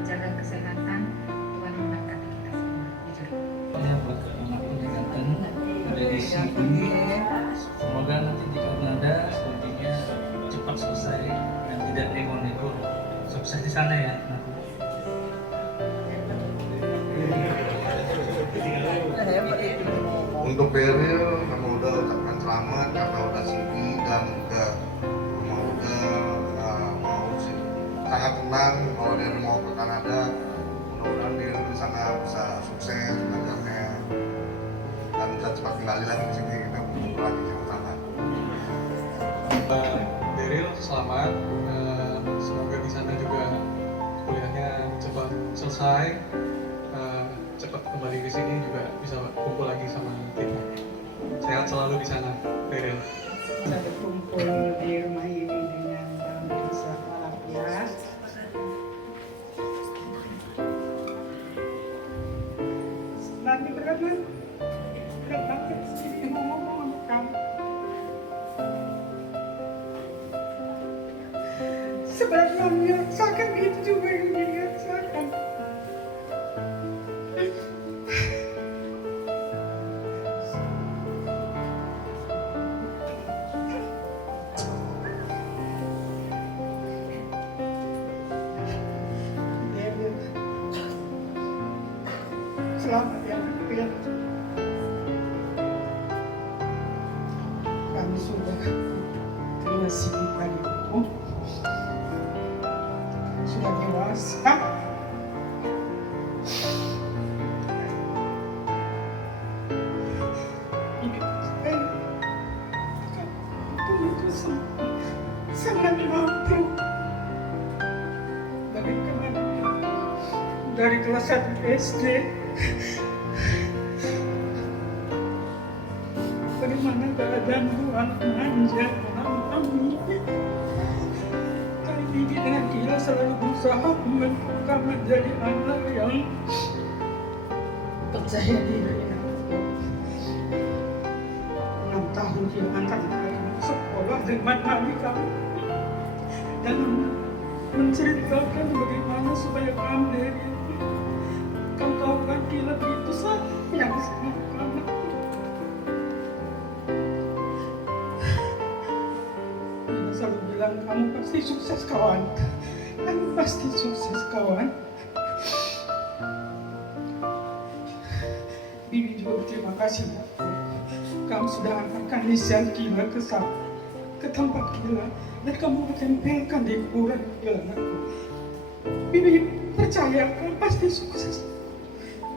jaga kesehatan, Tuhan memberkati kita semua. Ya, buat anakku ganteng ada di sini. Semoga nanti di Kanada studinya cepat selesai dan tidak nego-nego. Sukses di sana ya anakku. Untuk Deril, kamu udah ucapkan selamat karena udah CV dan udah mau sih sangat tenang kalau Deril mau ke Kanada. Mudah-mudahan Deril di sana bisa sukses belajarnya dan bisa cepat kembali lagi di sini, kita berkumpul lagi sama-sama. Deril selamat, semoga di sana juga kuliahnya cepat selesai, cepat kembali ke sini juga bisa kumpul lagi sama kita. Sehat selalu di sana, Deril. Bisa berkumpul di rumah ini dengan bangsa walafiat. Nanti berat banget sih mau ngomong sama kamu. Sebenarnya menyakitkan itu juga yang dirasakan. Selamat ya anakku ya. Kami sudah terima CD darimu. Sudah dewasa. Kamu itu sangat mampu. Dari kemarin, dari kelas 1 SD. Bagaimana keadaanmu anak manja, anak kami. Kali ini dengan gila selalu berusaha membantu kamu menjadi anak yang percaya diri. dia angkat sekolah dengan nabi kami dan menceritakan bagaimana supaya kami kau tahu kan Caleb itu sayang sama kamu. Dia selalu bilang kamu pasti sukses kawan, kamu pasti sukses kawan. Bibi juga terima kasih. Kamu sudah angkatkan Nissan Kila ke tempat Kila dan kamu akan tempelkan di kuburan Kila anakku. Bibi percaya kamu pasti sukses.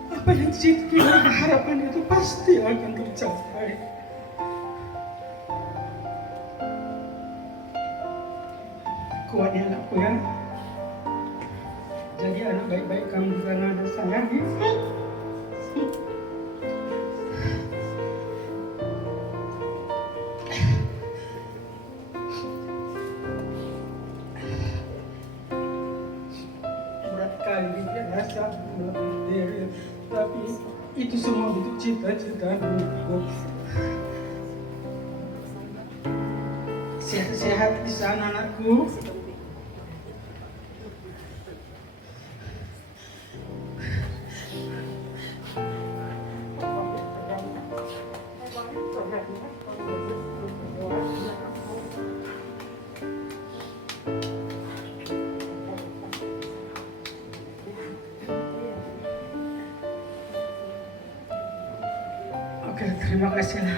Apa yang Kila harapkan itu pasti akan tercapai. Kuat ya anakku ya. Jadi anak baik-baik kamu di sana ada sayang ya. Tapi itu semua untuk cita-cita dulu. Sehat-sehat di sana anakku. Oke, terima kasih lah.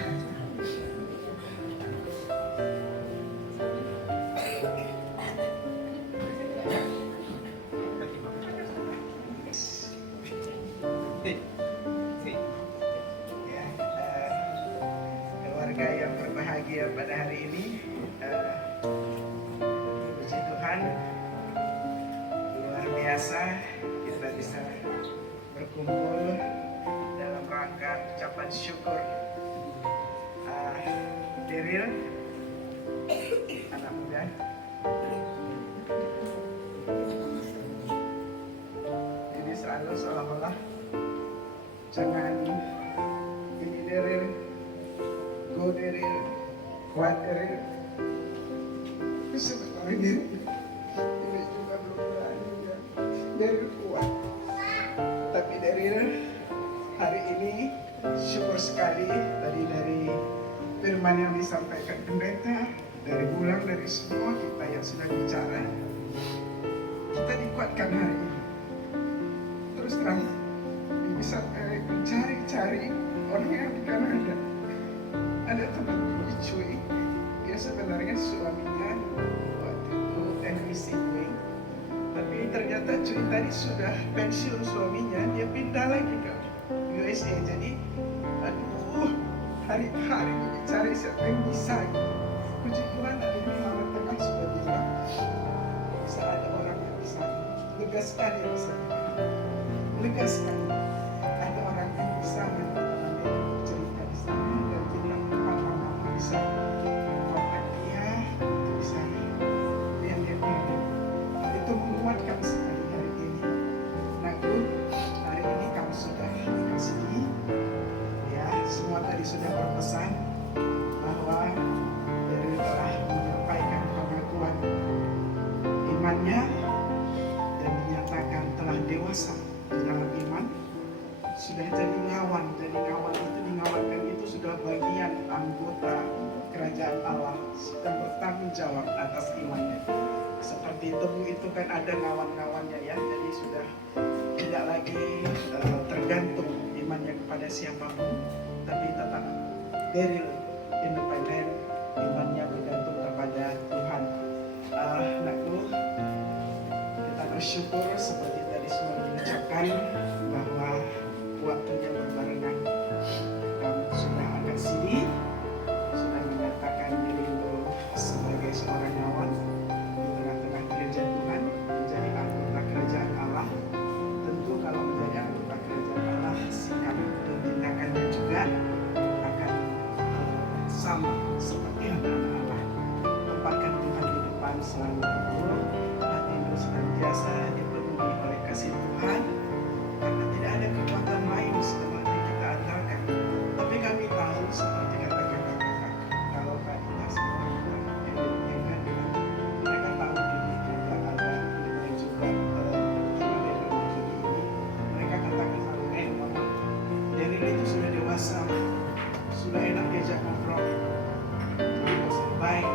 Keluarga yang berbahagia pada hari ini, puji Tuhan, luar biasa kita bisa berkumpul dalam rangka ucapan syukur. Daryl, anak muda, jadi selalu seolah-olah jangan ini Daryl, go Daryl, kuat Daryl. Sebenarnya ini juga belum berani ya. Daryl kuat, tapi Daryl hari ini syukur sekali tadi dari firman yang disampaikan pendeta, dari Bulang, dari semua kita yang sudah bicara, kita dikuatkan hari ini. Terus terang bisa mencari-cari orang yang di Kanada. Ada teman Bibi Cuy, dia sebenarnya suaminya waktu itu NBC Wing, tapi ternyata Cuy tadi sudah pensiun suaminya, dia pindah lagi ke USA. Jadi aduh, hari-hari cari siapa yang bisa. Puji Tuhan hari ini Mama Tengah sudah bilang bisa ada orang yang bisa. Lega sekali rasanya, lega sekali ada orang yang bisa menemani cerita di sana dan kita apa-apa bisa kontak dia, bisa lihat itu menguatkan sekali hari ini. Naku, hari ini kamu sudah dikasih ya, semua tadi sudah berpesan bahwa Daryl telah menyampaikan pengakuan imannya dan dinyatakan telah dewasa di dalam iman, sudah jadi ngawan. Jadi ngawan itu, dingawankan itu sudah bagian anggota kerajaan Allah, sudah bertanggung jawab atas imannya. Seperti tebu itu kan ada ngawan-ngawannya ya, jadi sudah tidak lagi tergantung imannya kepada siapapun, tapi tetap Daryl independen, imannya bergantung kepada Tuhan. Anakku, kita bersyukur seperti tadi semua diucapkan bahwa waktunya berbarengan. Kamu sudah angkat sini, sudah menyatakan dirimu sebagai seorang lawan di tengah-tengah gereja Tuhan, menjadi anggota kerajaan Allah. Tentu kalau menjadi anggota kerajaan Allah, sikap dan tindakannya juga akan sama seperti anak-anak Allah. Tempatkan Tuhan di depan selalu penuh, hatimu senantiasa dipenuhi oleh kasih Tuhan, karena tidak ada kekuatan lain setelah kita andalkan. Tapi kami tahu seperti kata kakak-kakak Daryl itu sudah dewasa, sudah enak diajak ngobrol, jadi baik.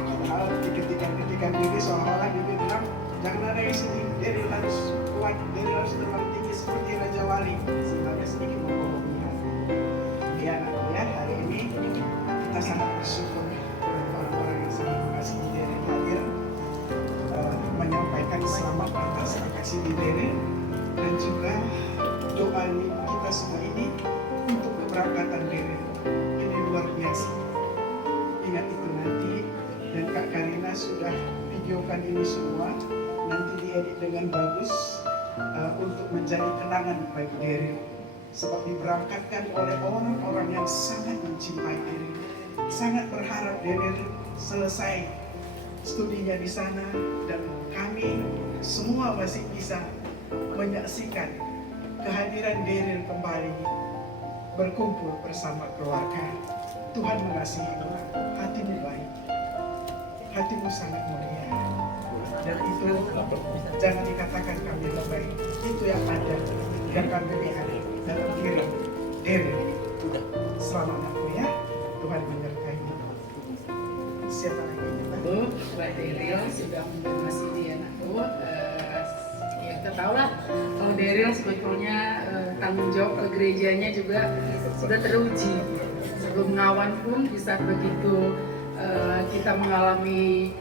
Padahal di ketika Bibi seolah-olah Bibi bilang jangan ada yang sedih, Daryl harus kuat, Daryl harus terbang tinggi seperti Raja Wali. Sebenarnya sedikit membohongi. Ya anakku ya, hari ini kita sangat bersyukur kepada orang-orang yang sangat mengasihi Daryl hadir, menyampaikan selamat atas kasih Daryl, dan juga doa kita semua ini untuk keberangkatan Daryl. Ini luar biasa. Ingat itu nanti, dan Kak Karina sudah videokan ini semua, nanti diedit dengan bagus untuk menjadi kenangan bagi Daryl. Sebab diberangkatkan oleh orang-orang yang sangat mencintai Daryl, sangat berharap Daryl selesai studinya di sana, dan kami semua masih bisa menyaksikan kehadiran Daryl kembali berkumpul bersama keluarga. Tuhan mengasihimu, hatimu baik, hatimu sangat mulia, dan itu jangan dikatakan kami lebay. Itu yang ada, yang kami lihat dalam diri Daryl. Selamat anakku ya, Tuhan menyertai-mu. Siapa lagi? Mbak Daryl sudah menerima CD anakku. Ya kita tahu lah kalau Daryl sebetulnya tanggung jawab ke gerejanya juga sudah teruji. Sebelum ngawan pun di saat begitu kita mengalami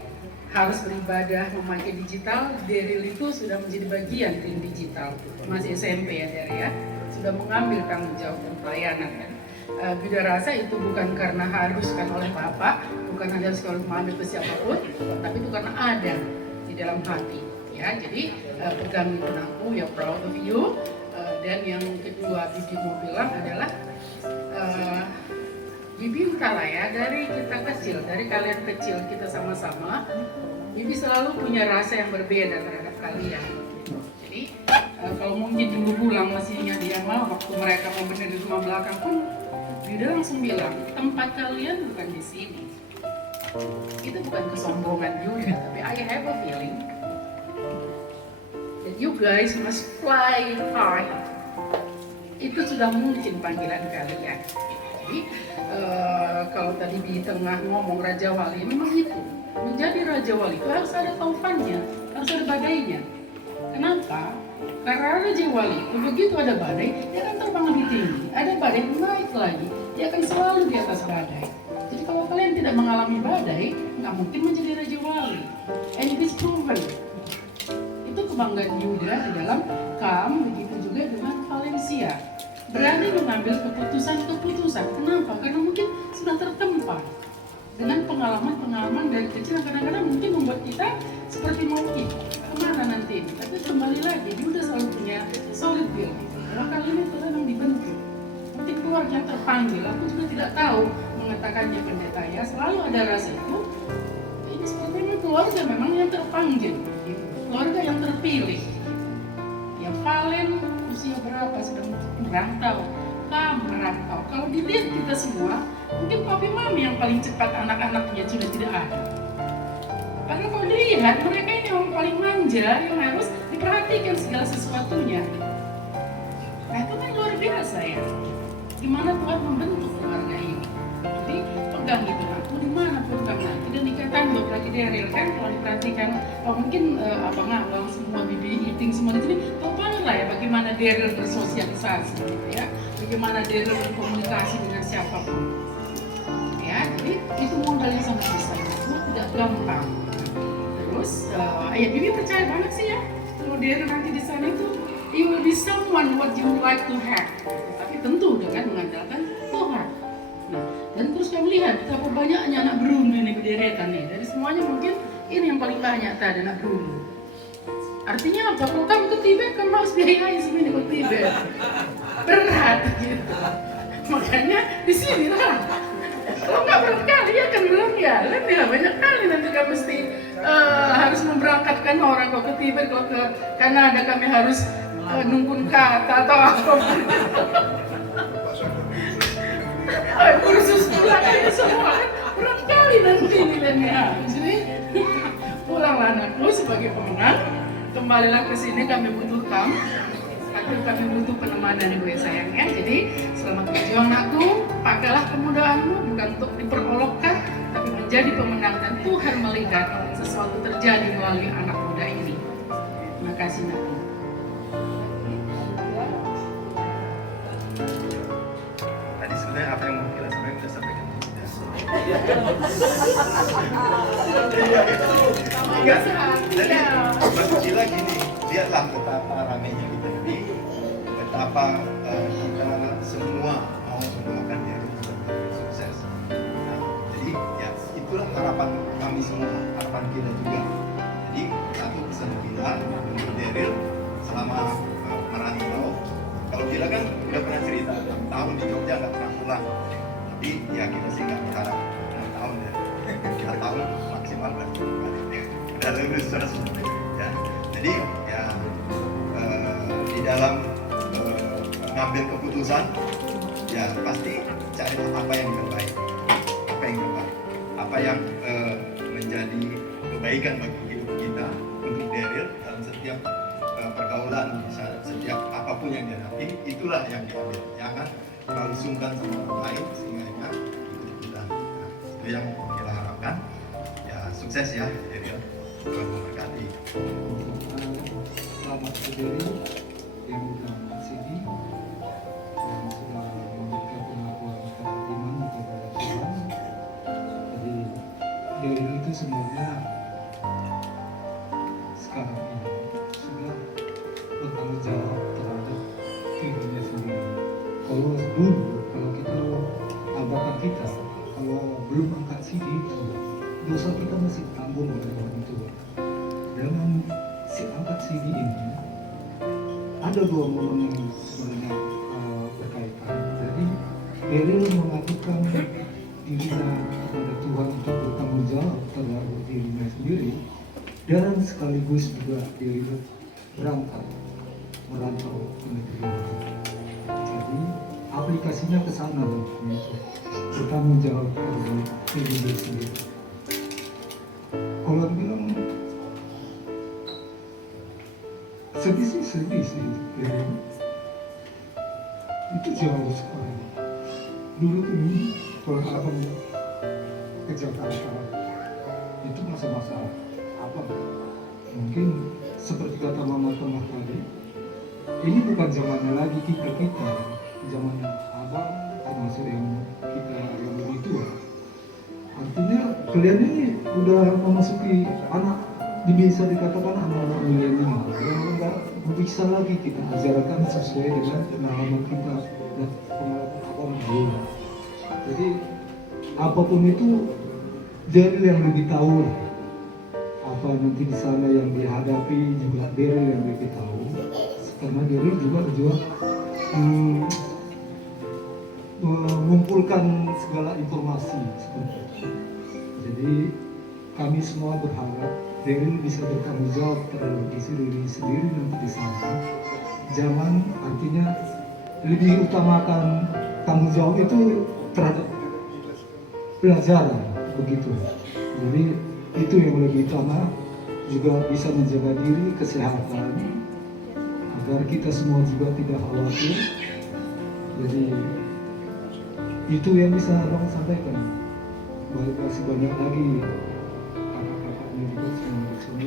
harus beribadah memakai digital, Daryl itu sudah menjadi bagian tim digital. Masih SMP ya Daryl ya, sudah mengambil tanggung jawab dan pelayanan kan. Bida rasa itu bukan karena haruskan oleh Bapak, bukan hanya harus kalau mengambil ke siapapun, tapi itu karena ada di dalam hati. Ya, jadi pegang itu aku, ya proud of you. Dan yang kedua Bibi mau bilang adalah Bibi entahlah ya, dari kita kecil, dari kalian kecil kita sama-sama, Bibi selalu punya rasa yang berbeda terhadap kalian. Jadi kalau mungkin dulu pulang masih ingat dia mah waktu mereka membenar di rumah belakang pun, Bibi langsung bilang tempat kalian bukan di sini. Itu bukan kesombongan juga, tapi I have a feeling that you guys must fly high. Itu sudah mungkin panggilan kalian. Jadi kalau tadi di tengah ngomong Raja Wali, memang itu menjadi Raja Wali itu harus ada taufannya, harus ada badainya. Kenapa? Karena Raja Wali itu begitu ada badai, dia akan terbang lebih tinggi. Ada badai naik lagi, dia akan selalu di atas badai. Jadi kalau kalian tidak mengalami badai, nggak mungkin menjadi Raja Wali. And it is proven. Itu kebanggaan Yuda di dalam Kam, begitu juga dengan Valencia. Berani mengambil keputusan-keputusan. Kenapa? Karena mungkin sudah tertempa dengan pengalaman-pengalaman dari kecil yang kadang-kadang mungkin membuat kita seperti mau kemana nanti ini. Tapi kembali lagi, dia udah selalu punya solid will. Kalau kali ini Tuhan memang dibentuk. Mungkin keluarga yang terpanggil, aku juga tidak tahu mengatakannya pendeta ya. Selalu ada rasa itu. Ini sepertinya keluarga memang yang terpanggil, keluarga yang terpilih. Yang Valen usia berapa sudah merantau, merantau. Kalau dilihat kita semua, mungkin papi mami yang paling cepat anak-anaknya sudah tidak ada. Karena kalau dilihat mereka ini yang paling manja, yang harus diperhatikan segala sesuatunya. Nah itu kan luar biasa ya. Gimana Tuhan membentuk keluarga ini. Jadi pegang itu aku dimanapun kamu nanti. Dan dikatakan untuk lagi Daryl kan kalau diperhatikan, mungkin abang-abang semua bibi eating semua di sini, tahu banget lah ya bagaimana Daryl bersosialisasi, ya, bagaimana Daryl berkomunikasi dengan siapapun. Ya, jadi itu modal yang sangat besar, itu tidak gampang. Terus, ya bibi percaya banget sih ya, kalau Daryl nanti di sana itu, you will be someone what you would like to have. Tapi tentu dengan mengandalkan Tuhan. Nah, dan terus kamu lihat betapa banyaknya anak berundu ini berderet nih. Dari semuanya mungkin ini yang paling banyak tadi anak berundu. Artinya apa? Kalau kamu ke Tibet kamu harus biayain semua ini ke Tibet. Berat gitu. Makanya di sini lah. Kalau nggak berat kali ya kan belum jalan ya banyak kali nanti kamu mesti harus memberangkatkan orang kok ke Tibet, kok ke Kanada kami harus nunggun kata atau apa. Kursus pulang ini semua kan berat kali nanti nilainya. Jadi pulanglah anakku sebagai pemenang, kembalilah ke sini kami butuh kamu. kami butuh penemanan gue sayang ya. Jadi selamat berjuang anakku, pakailah kemudahanmu bukan untuk diperolokkan, tapi menjadi pemenang dan Tuhan melihat sesuatu terjadi melalui anak muda ini. Terima kasih anakku. Tadi sebenarnya apa yang mau kita sampaikan sudah sampaikan. Jadi maksud Cila gini, lihatlah betapa ramainya kita ini, betapa kita semua mau mendoakan dia untuk sukses. Nah, jadi ya itulah harapan kami semua, harapan kita juga. Jadi satu pesan kita untuk Daryl selama merantau. Kalau kita kan udah pernah cerita 6 tahun di Jogja nggak pernah pulang. Tapi ya kita sih nggak berharap 6 tahun ya, 4 tahun maksimal kan udah lulus terus ya. Jadi ya di dalam mengambil keputusan ya pasti carilah apa yang terbaik, apa yang menjadi kebaikan bagi hidup kita untuk Daryl dalam setiap pergaulan, setiap apapun yang dihadapi, itulah yang diambil. Jangan terlalu sungkan sama orang lain sehingga enak kita. Nah, itu yang kita harapkan. Ya sukses ya Daryl, Tuhan memberkati. Selamat Daryl yang sudah sini, yang sudah memberikan pengakuan iman kepada Tuhan. Jadi Daryl itu sebenarnya sekarang ini sudah bertanggung jawab terhadap dirinya sendiri. Kalau dulu, kalau kita angkatan kita, kalau belum angkat CD itu, dosa kita masih tanggung oleh orang tua. Dengan si angkat CD ini, ada dua momen yang sebenarnya berkaitan. Jadi Daryl mengajukan dirinya kepada Tuhan untuk bertanggung jawab terhadap dirinya sendiri, dan sekaligus juga Daryl berangkat merantau ke negeri lain. Jadi aplikasinya ke sana untuk bertanggung jawab terhadap diri sendiri. Kalau bilang sedih sih ya. Itu jauh sekali. Dulu tuh kalau abang ke Jakarta itu masa-masa apa? Mungkin seperti kata Mama Tengah tadi, ini bukan zamannya lagi kita, zamannya abang termasuk yang kita yang lebih tua. Artinya kalian ini udah memasuki anak, bisa dikatakan anak-anak milenial yang enggak bisa lagi kita ajarkan sesuai dengan pengalaman kita dan pengalaman abang dulu. Jadi apapun itu Daryl yang lebih tahu apa nanti di sana yang dihadapi, juga Daryl yang lebih tahu, karena Daryl juga mengumpulkan segala informasi seperti itu. Jadi kami semua berharap Daryl bisa bertanggung jawab terhadap diri sendiri nanti di sana. Jangan artinya lebih utamakan tanggung jawab itu terhadap pelajaran begitu. Jadi itu yang lebih utama, juga bisa menjaga diri, kesehatan, agar kita semua juga tidak khawatir. Jadi itu yang bisa abang sampaikan. Masih banyak lagi kakak-kakaknya juga semua di sini.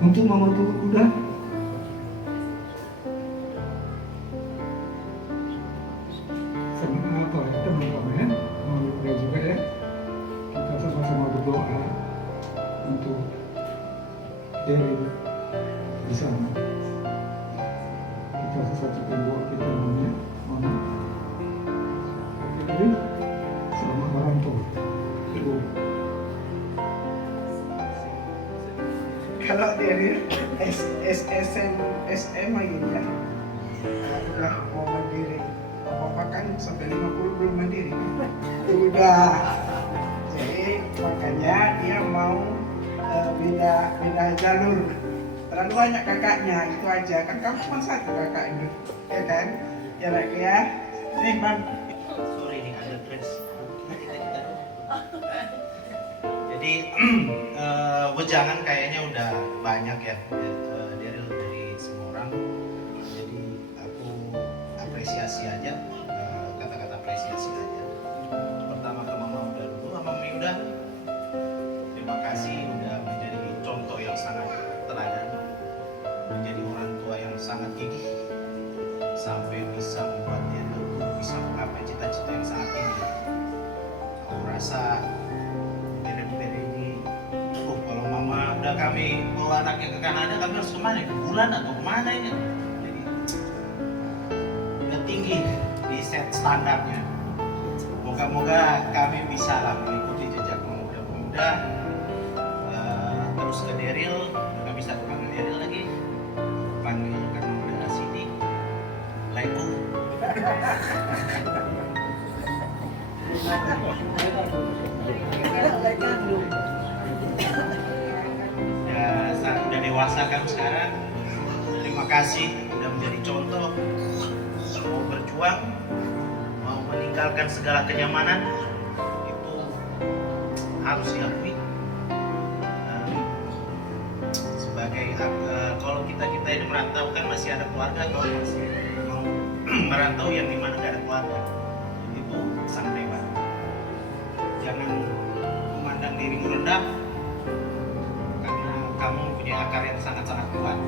Untuk Mama Tua udah. Sama apa ya teman-teman ya, udah juga ya. Kita sama-sama berdoa untuk Daryl di sana. Kita satu doa kita namanya Mama. Jadi selamat merantau. Kalau Daryl SM lagi ya, udah mau mandiri. Bapak kan sampai 50 belum mandiri. Udah. Jadi makanya dia mau beda jalur. Terlalu banyak kakaknya, itu aja. Kan kamu cuma satu kakak ini, ya kan? Ya lagi ya. Nih bang. Sorry nih ada dress. Jadi wejangan kayaknya udah banyak ya Daryl dari semua orang. apresiasi aja, kata-kata apresiasi aja. Pertama ke Mama Uda dulu. Mama Uda, terima kasih udah menjadi contoh yang sangat teladan, menjadi orang tua yang sangat gigih, sampai bisa membuat dia bisa menggapai cita-cita yang sangat tinggi. Aku rasa Dere ini, kalau Mama udah kami bawa anaknya ke Kanada, kami harus kemana? Ke bulan atau kemana ini? Jadi udah tinggi di set standarnya. Moga-moga kami bisa lah mengikuti jejak pemuda-pemuda. Terus ke Daryl, nggak bisa panggil Daryl lagi, panggil karena udah Sidi, Lego. Ya, udah dewasa kan sekarang. Terima kasih udah menjadi contoh, mau berjuang, mau meninggalkan segala kenyamanan, itu harus diakui. Sebagai kalau kita ini merantau kan masih ada keluarga, kalau masih mau merantau yang dimana gak ada keluarga, itu sangat hebat. Jangan memandang dirimu rendah, karena kamu punya akar yang sangat-sangat kuat.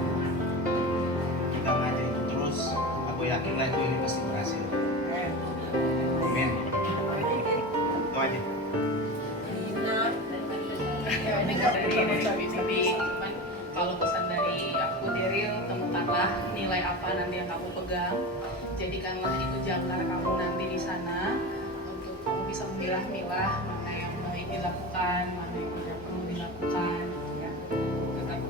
Kita aja itu terus, aku yakin lah ini pasti berhasil. Amin. Itu aja. Ya, ini nggak dari sini, cuman kalau pesan dari aku Daryl, temukanlah nilai apa nanti yang kamu pegang, jadikanlah itu jangkar kamu nanti di sana untuk kamu bisa memilah-milah mana yang baik dilakukan, mana yang tidak perlu dilakukan. Ya, tetap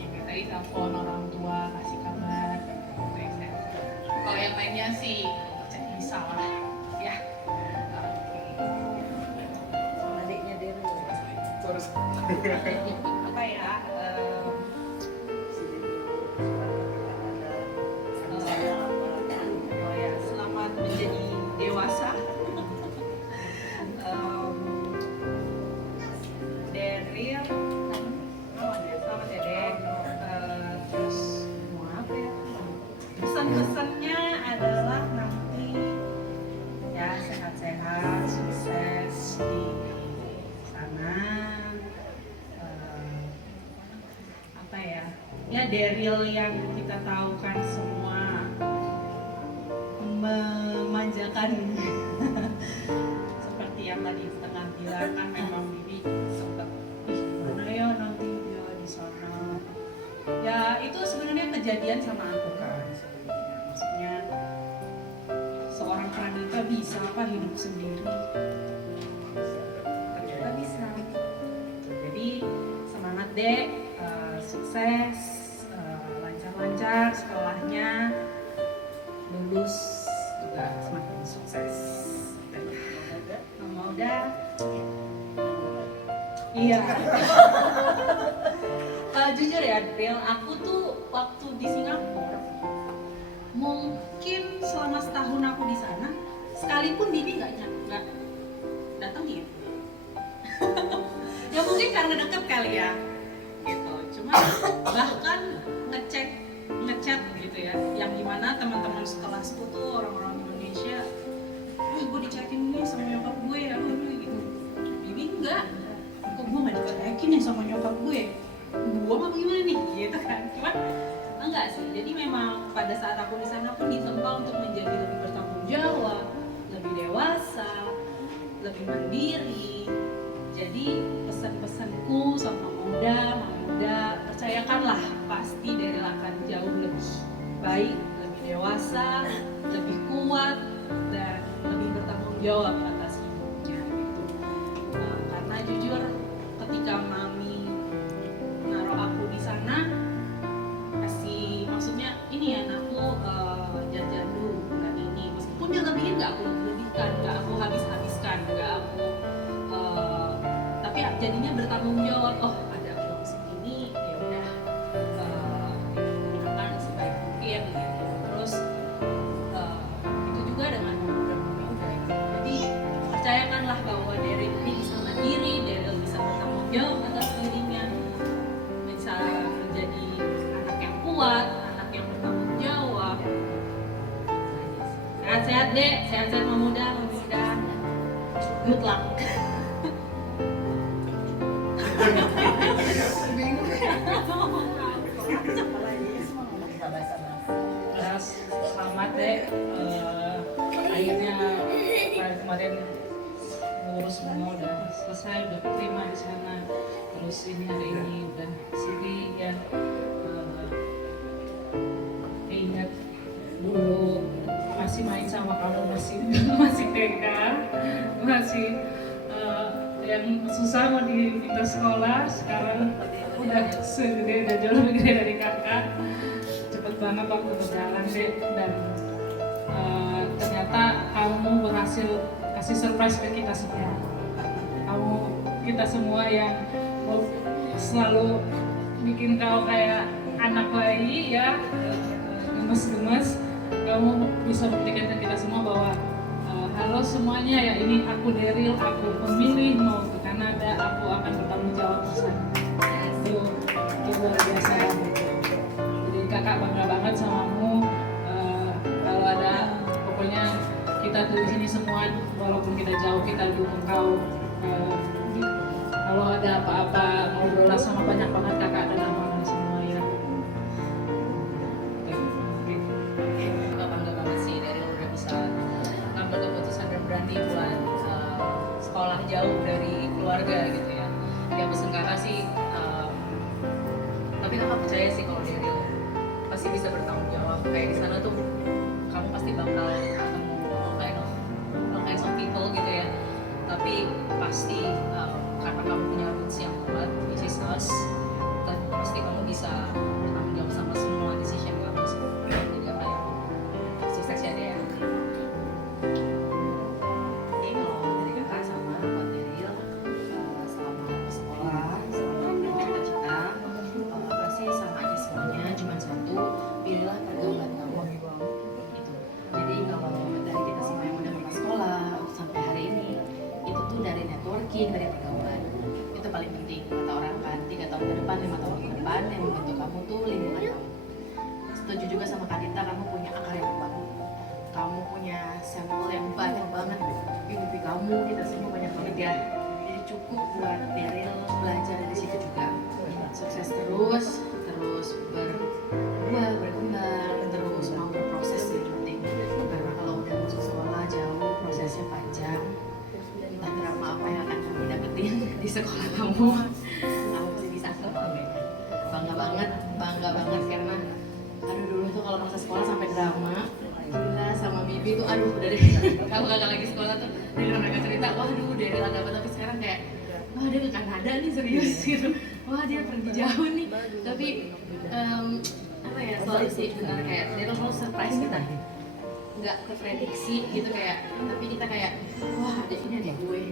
ini tadi telepon orang tua, kasih kabar. Kalau yang lainnya sih bisa lah, ya. Sama adiknya Daryl. Apa ya? Selamat menjadi dewasa. Daryl, selamat ya Dek. Terus mau apa ya? Pesan-pesannya adalah nanti ya sehat-sehat, sukses di sana. Apa ya? Ya Daryl yang kita tahu kan semua memanjakan. Seperti yang tadi setengah bilang kan memang Bibi sempat mana ya nanti dia di sana. Ya itu sebenarnya kejadian sama aku kan. Maksudnya seorang Pranita bisa apa hidup sendiri? Ternyata bisa. Jadi semangat Dek, sukses, lancar-lancar sekolahnya, lulus juga semakin sukses. Mama udah, iya. Jujur ya, Del, aku tuh waktu di Singapura, mungkin selama setahun aku di sana, sekalipun Bibi nggak datengin. Ya mungkin karena deket kali ya, gitu. Cuma bahkan ngechat gitu ya, yang dimana teman-teman sekelasku tuh orang-orang Indonesia, gue dichatin nih sama nyokap gue ya, gitu. Bibi enggak, kok gue nggak dichatin ya sama nyokap gue, gue apa gimana nih, gitu kan. Cuman enggak sih, jadi memang pada saat aku di sana pun ditempa untuk menjadi lebih bertanggung jawab, lebih dewasa, lebih mandiri. Jadi pesan-pesanku sama Mama Uda, percayakanlah pasti Daryl akan jauh lebih baik, lebih dewasa, lebih kuat, dan lebih bertanggung jawab atas hidupnya gitu. Karena jujur ketika Mami naruh aku di sana, kasih maksudnya ini ya anakku jajan dulu bulan ini, meskipun dia lebihin nggak aku lebihkan, nggak aku habiskan, nggak aku tapi jadinya bertanggung jawab. Oh ada uang segini, ya udah digunakan sebaik mungkin gitu. Terus itu juga dengan mudah-mudahan. Jadi Sehat-sehat dek, sehat-sehat memuda. Good luck. Bingung. Selamat dek. Akhirnya kemarin ngurus semua udah selesai, udah terima di sana. Terus ini hari ini udah sini ya. Ingat dulu masih main sama kamu, masih TK, masih yang susah mau diminta sekolah, sekarang udah segede, udah jauh lebih gede dari kakak. Cepet banget waktu berjalan deh, dan ternyata kamu berhasil kasih surprise ke kita semua. Kita semua yang selalu bikin kau kayak anak bayi ya, gemes-gemes. Kamu bisa buktikan ke kita semua bahwa halo semuanya ya, ini aku Daryl, aku memilih mau ke Kanada, aku akan bertanggung jawab di sana. Itu luar biasa. Jadi kakak bangga banget samamu. Kalau ada, pokoknya kita tuh di sini semua, walaupun kita jauh kita dukung kau. Kalau ada apa-apa ngobrol sama banyak banget kakak dan abang semua ya. Bangga banget sih dari udah bisa ngambil keputusan dan berani buat sekolah jauh dari keluarga gitu ya. Ya pesan kakak sih, tapi kakak percaya sih kalau Daryl pasti bisa bertanggung jawab. Kayak di sana tuh kamu pasti bakal ketemu all kinds of people gitu ya. Tapi pasti karena kamu punya roots yang kuat, which is us, pasti kamu bisa bertanggung jawab sama semua decision kamu sendiri. Jadi apa ya, sukses ya dia. Ini kalau dari kakak sama buat Daryl, selama sekolah, selama cita-cita, apa sih sama aja semuanya, cuma satu, pilihlah pergaulan kamu gitu. Jadi kalau dari kita semua yang udah pernah sekolah sampai hari ini, itu tuh dari networking, dari pergaulan. Itu paling penting, kata orang kan, 3 tahun ke depan, 5 tahun ke depan, yang membentuk kamu tuh lingkungan kamu. Setuju juga sama Kak Dita, kamu punya akar yang kuat. Kamu punya sampel yang banyak banget. Mimpi kamu, kita semua banyak banget ya. Jadi cukup buat Daryl belajar dari situ juga. Sukses terus berbuah, berkembang, terus mau berproses yang penting. Karena kalau udah masuk sekolah jauh, prosesnya panjang. Entah drama apa yang akan kamu dapetin di sekolah kamu pasti bisa kok. Bangga banget karena aduh dulu tuh kalau masa sekolah sampai drama gila sama Bibi tuh aduh udah deh. Kalau kakak lagi sekolah tuh dari mereka cerita waduh Daryl ada apa, tapi sekarang kayak wah dia ke Kanada nih serius gitu, wah dia pergi jauh nih. Tapi apa ya, selalu sih benar kayak Daryl selalu surprise kita, nggak keprediksi gitu kayak, tapi kita kayak wah ada ini ada gue,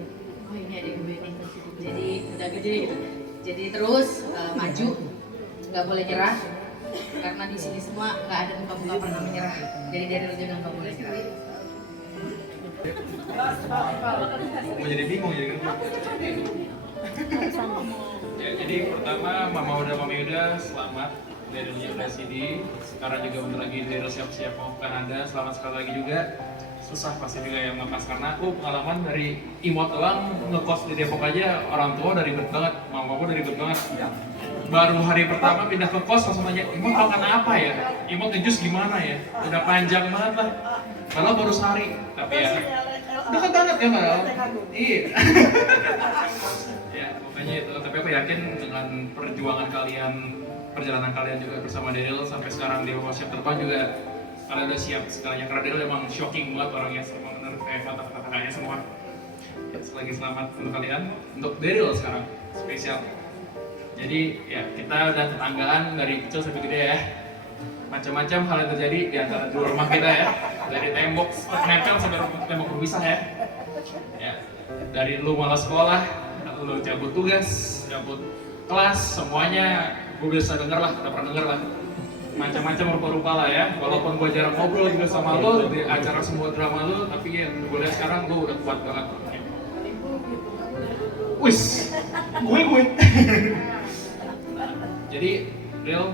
oh ini ada gue nih, jadi udah gede gitu. Jadi terus maju, nggak boleh nyerah, karena di sini semua nggak ada muka-muka pernah menyerah. Jadi Daryl juga nggak boleh nyerah. Gue jadi bingung jadi ya, jadi pertama Mama udah Mami udah selamat, Darylnya udah sini. Sekarang juga bentar lagi Daryl siap-siap mau ke Kanada. Selamat sekali lagi juga. Susah pasti juga yang ngepas, karena aku pengalaman dari Imot doang ngekos di Depok aja orang tua udah ribet banget, mama aku udah ribet banget. Baru hari pertama pindah ke kos langsung nanya, Imot makan apa ya? Imot jus gimana ya? Udah panjang banget lah. Kalau baru sehari, tapi ya dekat banget ya Mbak. Iya. Ya pokoknya itu. Tapi aku yakin dengan perjalanan kalian juga bersama Daryl sampai sekarang di Workshop Terbang juga kalian udah siap segalanya, karena Daryl emang shocking banget orangnya, semua bener kayak kata-katanya semua. Ya, lagi selamat untuk kalian, untuk Daryl sekarang spesial. Jadi ya kita udah tetanggaan dari kecil sampai gede ya. Macam-macam hal yang terjadi di antara dua rumah kita ya. Dari tembok nempel sampai tembok berpisah ya. Ya, dari lu malas sekolah, lu cabut tugas, cabut kelas, semuanya gue bisa denger lah, udah pernah denger lah. Macam-macam rupa-rupa lah ya. Walaupun gue jarang ngobrol juga sama lo di acara semua drama lo, tapi ya gue lihat sekarang lo udah kuat banget. Wis, gue. Jadi, Daryl,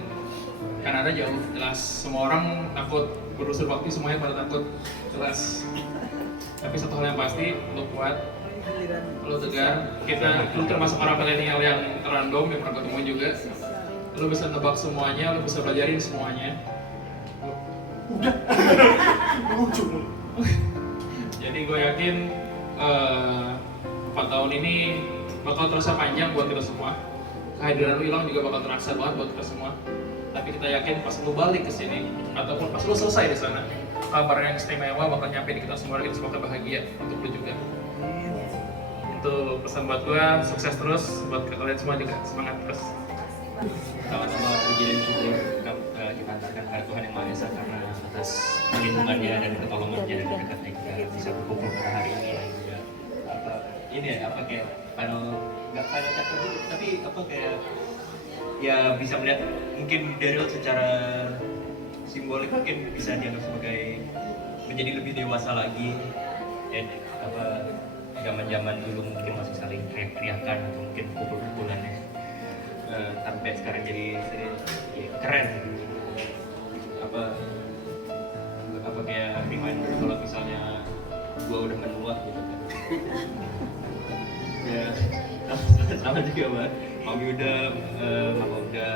Kanada jauh, jelas. Semua orang takut, berusaha bakti semuanya pada takut, jelas. Tapi satu hal yang pasti, lo kuat, lo tegar. Lo termasuk orang milenial yang random, yang pernah ketemu juga. Lo bisa nebak semuanya, lo bisa belajarin semuanya. Jadi gue yakin 4 tahun ini bakal terasa panjang buat kita semua. Kehadiran lu hilang juga bakal terasa banget buat kita semua. Tapi kita yakin pas lu balik ke sini ataupun pas lu selesai di sana, kabar yang istimewa bakal nyampe di kita semua dan kita semua bahagia untuk lu juga. Itu pesan buat gua, sukses terus buat kalian semua juga, semangat terus. Sama-sama puji dan syukur kita antarkan kepada Tuhan Yang Maha Esa karena atas perlindungannya dan pertolongannya dan dekatnya kita bisa berkumpul pada hari ini dan juga ini ya kayak nggak final chapter dulu, tapi kayak ya bisa melihat mungkin Daryl secara simbolik mungkin bisa dianggap sebagai menjadi lebih dewasa lagi dan zaman-zaman dulu mungkin masih saling teriak-teriakan atau mungkin pukul-pukulan ya. Sampai sekarang jadi ya, keren kayak reminder kalau misalnya gua udah menua gitu kan. Ya sama juga Mbak Mami udah Mama udah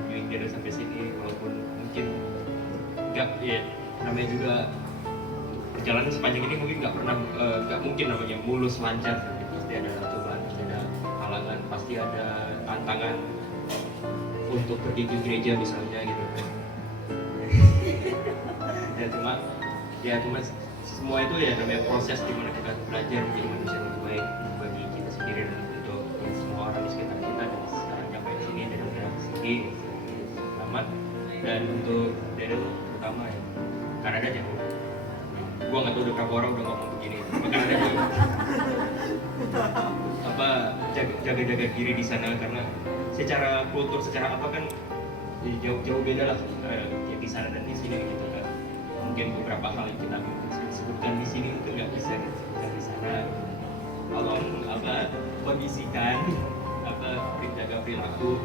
memilih dia udah sampai sini walaupun mungkin nggak ya namanya juga perjalanan sepanjang ini mungkin nggak mungkin namanya mulus lancar gitu. Pasti ada cobaan, pasti ada halangan, pasti ada tantangan untuk pergi ke gereja misalnya gitu. Cuma semua itu ya namanya proses di mana kita belajar menjadi manusia yang lebih baik bagi kita sendiri dan untuk semua orang di sekitar kita dan sekarang sampai di sini dan udah sini selamat. Dan untuk Daryl terutama ya Kanada jauh. Gua nggak tahu udah berapa orang udah ngomong begini. Kanada jauh. Jaga-jaga diri di sana karena secara kultur secara apa kan jauh beda lah ya di sana dan di sini gitu kan. Mungkin beberapa hal yang kita sebutkan di sini itu nggak bisa disebutkan di sana. Tolong kondisikan jaga perilaku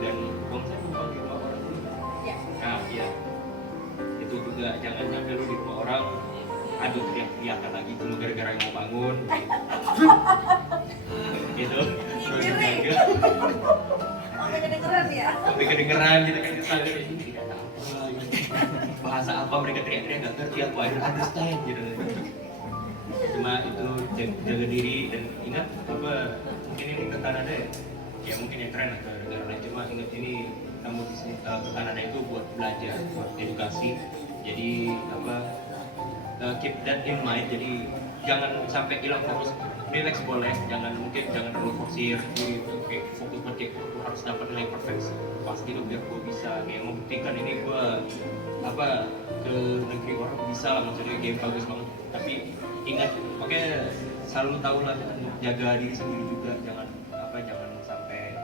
dan kalau saya mau panggil rumah orang dulu. Nah ya itu juga jangan sampai lu di rumah orang aduh teriak-teriakan lagi cuma gara-gara yang mau bangun gitu terus juga sampai kedengeran gitu kan misalnya ini tidak tahu bahasa apa mereka teriak-teriak nggak ngerti aku I don't understand gitu. Cuma itu jaga diri dan ingat mungkin ini ke Kanada ya mungkin yang keren atau negara lain cuma ingat ini kamu di sini ke Kanada itu buat belajar buat edukasi jadi keep that in mind jadi jangan sampai hilang fokus relax boleh jangan terlalu forsir gitu kayak fokus buat kayak harus dapat nilai perfect pasti lo biar gue bisa kayak membuktikan ini gue ke negeri orang bisa lah maksudnya game bagus banget tapi ingat makanya selalu tahu lah jaga diri sendiri juga jangan sampai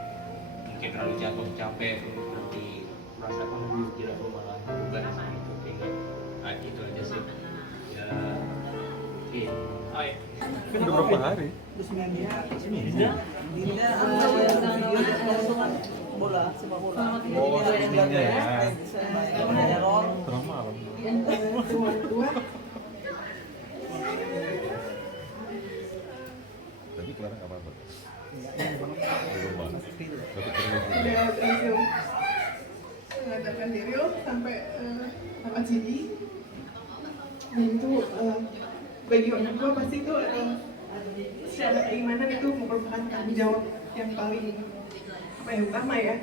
mungkin terlalu jatuh capek nanti merasa tidak lo malah bukan itu ingat itu aja sih ya Udah berapa hari? Bola, sepak bola. Oh, resminya ya. Tengah malam. Tapi Clara nggak apa-apa. Belum banget. Tapi Udah berhasil mengajarkan Daryl sampai dapat CD. Dan itu bagi orang tua pasti itu secara keimanan itu merupakan tanggung jawab yang paling utama ya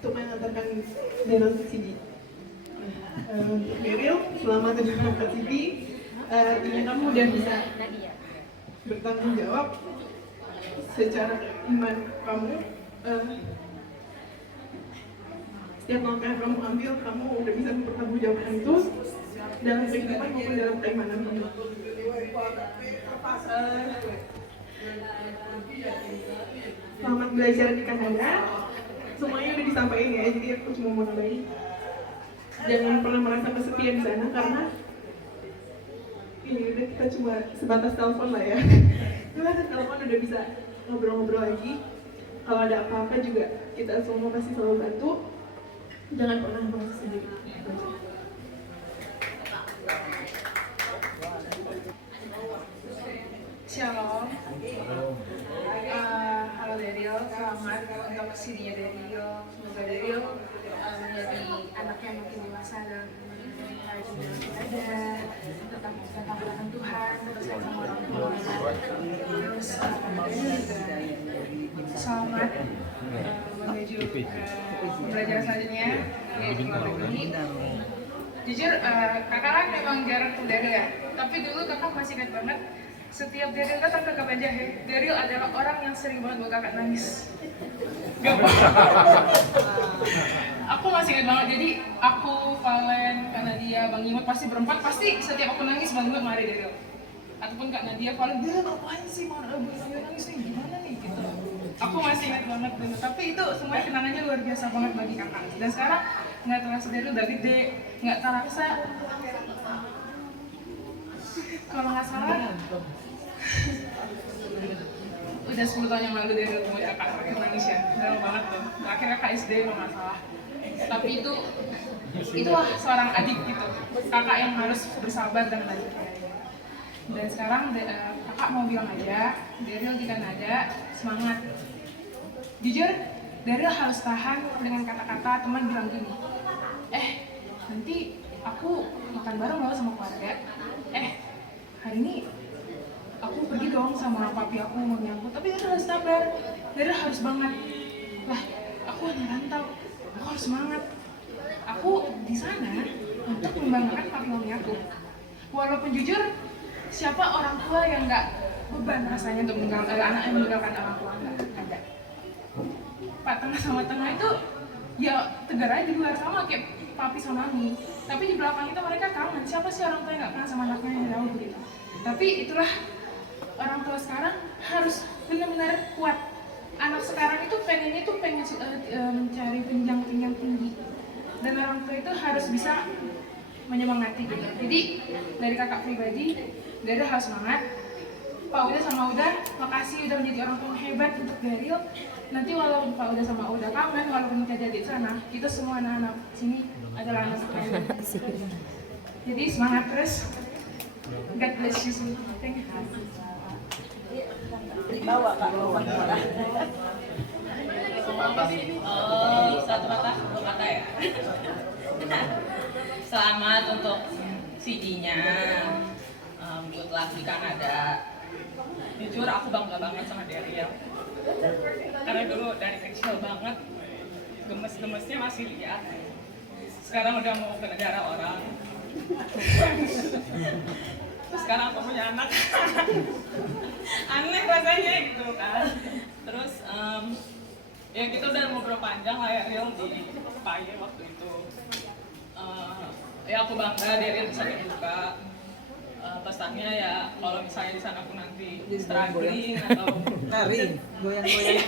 untuk mengantarkan Daryl ke sini. Untuk Daryl selama tujuan ke sini, artinya kamu udah bisa bertanggung jawab secara iman kamu. Setiap langkah yang kamu ambil, kamu udah bisa mempertanggungjawabkan itu dalam kehidupan maupun dalam keimanan kamu. Selamat belajar di Kanada. Semuanya udah disampaikan ya, jadi aku cuma mau nambahin. Jangan pernah merasa kesepian di sana karena ini udah kita cuma sebatas telepon lah ya. Sebatas telepon udah bisa ngobrol-ngobrol lagi. kalau ada apa-apa juga kita semua pasti selalu bantu. Jangan pernah merasa sendiri. Shalom. Halo Daryl, selamat untuk CD-nya Daryl. Semoga Daryl menjadi anak yang makin dewasa dan rajin dalam ibadah, tetap melakukan Tuhan, terus sayang sama orang tua. Terus Daryl juga selamat menuju ke pembelajaran selanjutnya yaitu luar negeri. Jujur kakak kan memang jarang ke Daryl ya, tapi dulu kakak masih ingat banget. Setiap Daryl datang ke Kabanjahe, Daryl adalah orang yang sering banget buat kakak nangis. Gak aku masih ingat banget, jadi aku, Valen, Kak Nadia, Bang Imut pasti berempat, pasti setiap aku nangis Bang Imut mari Daryl. Ataupun Kak Nadia, Valen, Daryl ngapain sih, mana Bang nangis nih, gimana nih, gitu. Aku masih ingat banget dulu, tapi itu semuanya kenangannya luar biasa banget bagi kakak. Dan sekarang nggak terasa Daryl udah gede, nggak terasa, kalau nggak salah, udah 10 tahun yang lalu dari ketemu kakak terakhir nangis ya, lama banget tuh. Terakhir kakak SD kalau nggak salah. Tapi itulah seorang adik gitu, kakak yang harus bersabar dan belajar. Dan sekarang kakak mau bilang aja, Daryl di Kanada semangat. Jujur, Daryl harus tahan dengan kata-kata teman bilang gini, nanti aku makan bareng loh sama keluarga. Hari ini aku pergi dong sama papi aku, mami aku, tapi Daryl harus sabar, Daryl harus banget. Lah, aku hanya rantau, aku harus semangat. Aku di sana untuk membanggakan papi mami aku. Walaupun jujur, siapa orang tua yang nggak beban rasanya untuk anak yang meninggalkan orang tua, nggak ada. Pak tengah sama tengah itu ya tegar aja di luar sama kayak papi sama mami. Tapi di belakang itu mereka kangen. Siapa sih orang tua yang nggak kangen sama anaknya yang jauh begitu? Tapi itulah orang tua sekarang harus benar-benar kuat. Anak sekarang itu pengennya tuh pengen mencari jenjang tinggi. Dan orang tua itu harus bisa menyemangati gitu. Jadi dari kakak pribadi, Daryl harus semangat. Pak Uda sama Uda, makasih udah menjadi orang tua yang hebat untuk Daryl. Nanti walaupun Pak Uda sama Uda kangen, walaupun kita jadi di sana, kita semua anak-anak sini adalah anak kalian. Jadi semangat terus. God bless you semua. Thank you. Dibawa Kak, bawa. Satu kata, dua kata ya. Selamat untuk CD-nya. Good luck di Kanada. Jujur aku bangga banget sama Daryl. Karena dulu dari kecil banget gemes-gemesnya masih lihat. Sekarang udah mau ke negara orang. Terus sekarang aku punya anak. Aneh rasanya gitu kan. Terus ya kita udah ngobrol panjang lah ya Daryl di Paye waktu itu. Ya aku bangga Daryl bisa terbuka. Pesannya ya kalau misalnya di sana aku nanti struggling atau nari goyang-goyang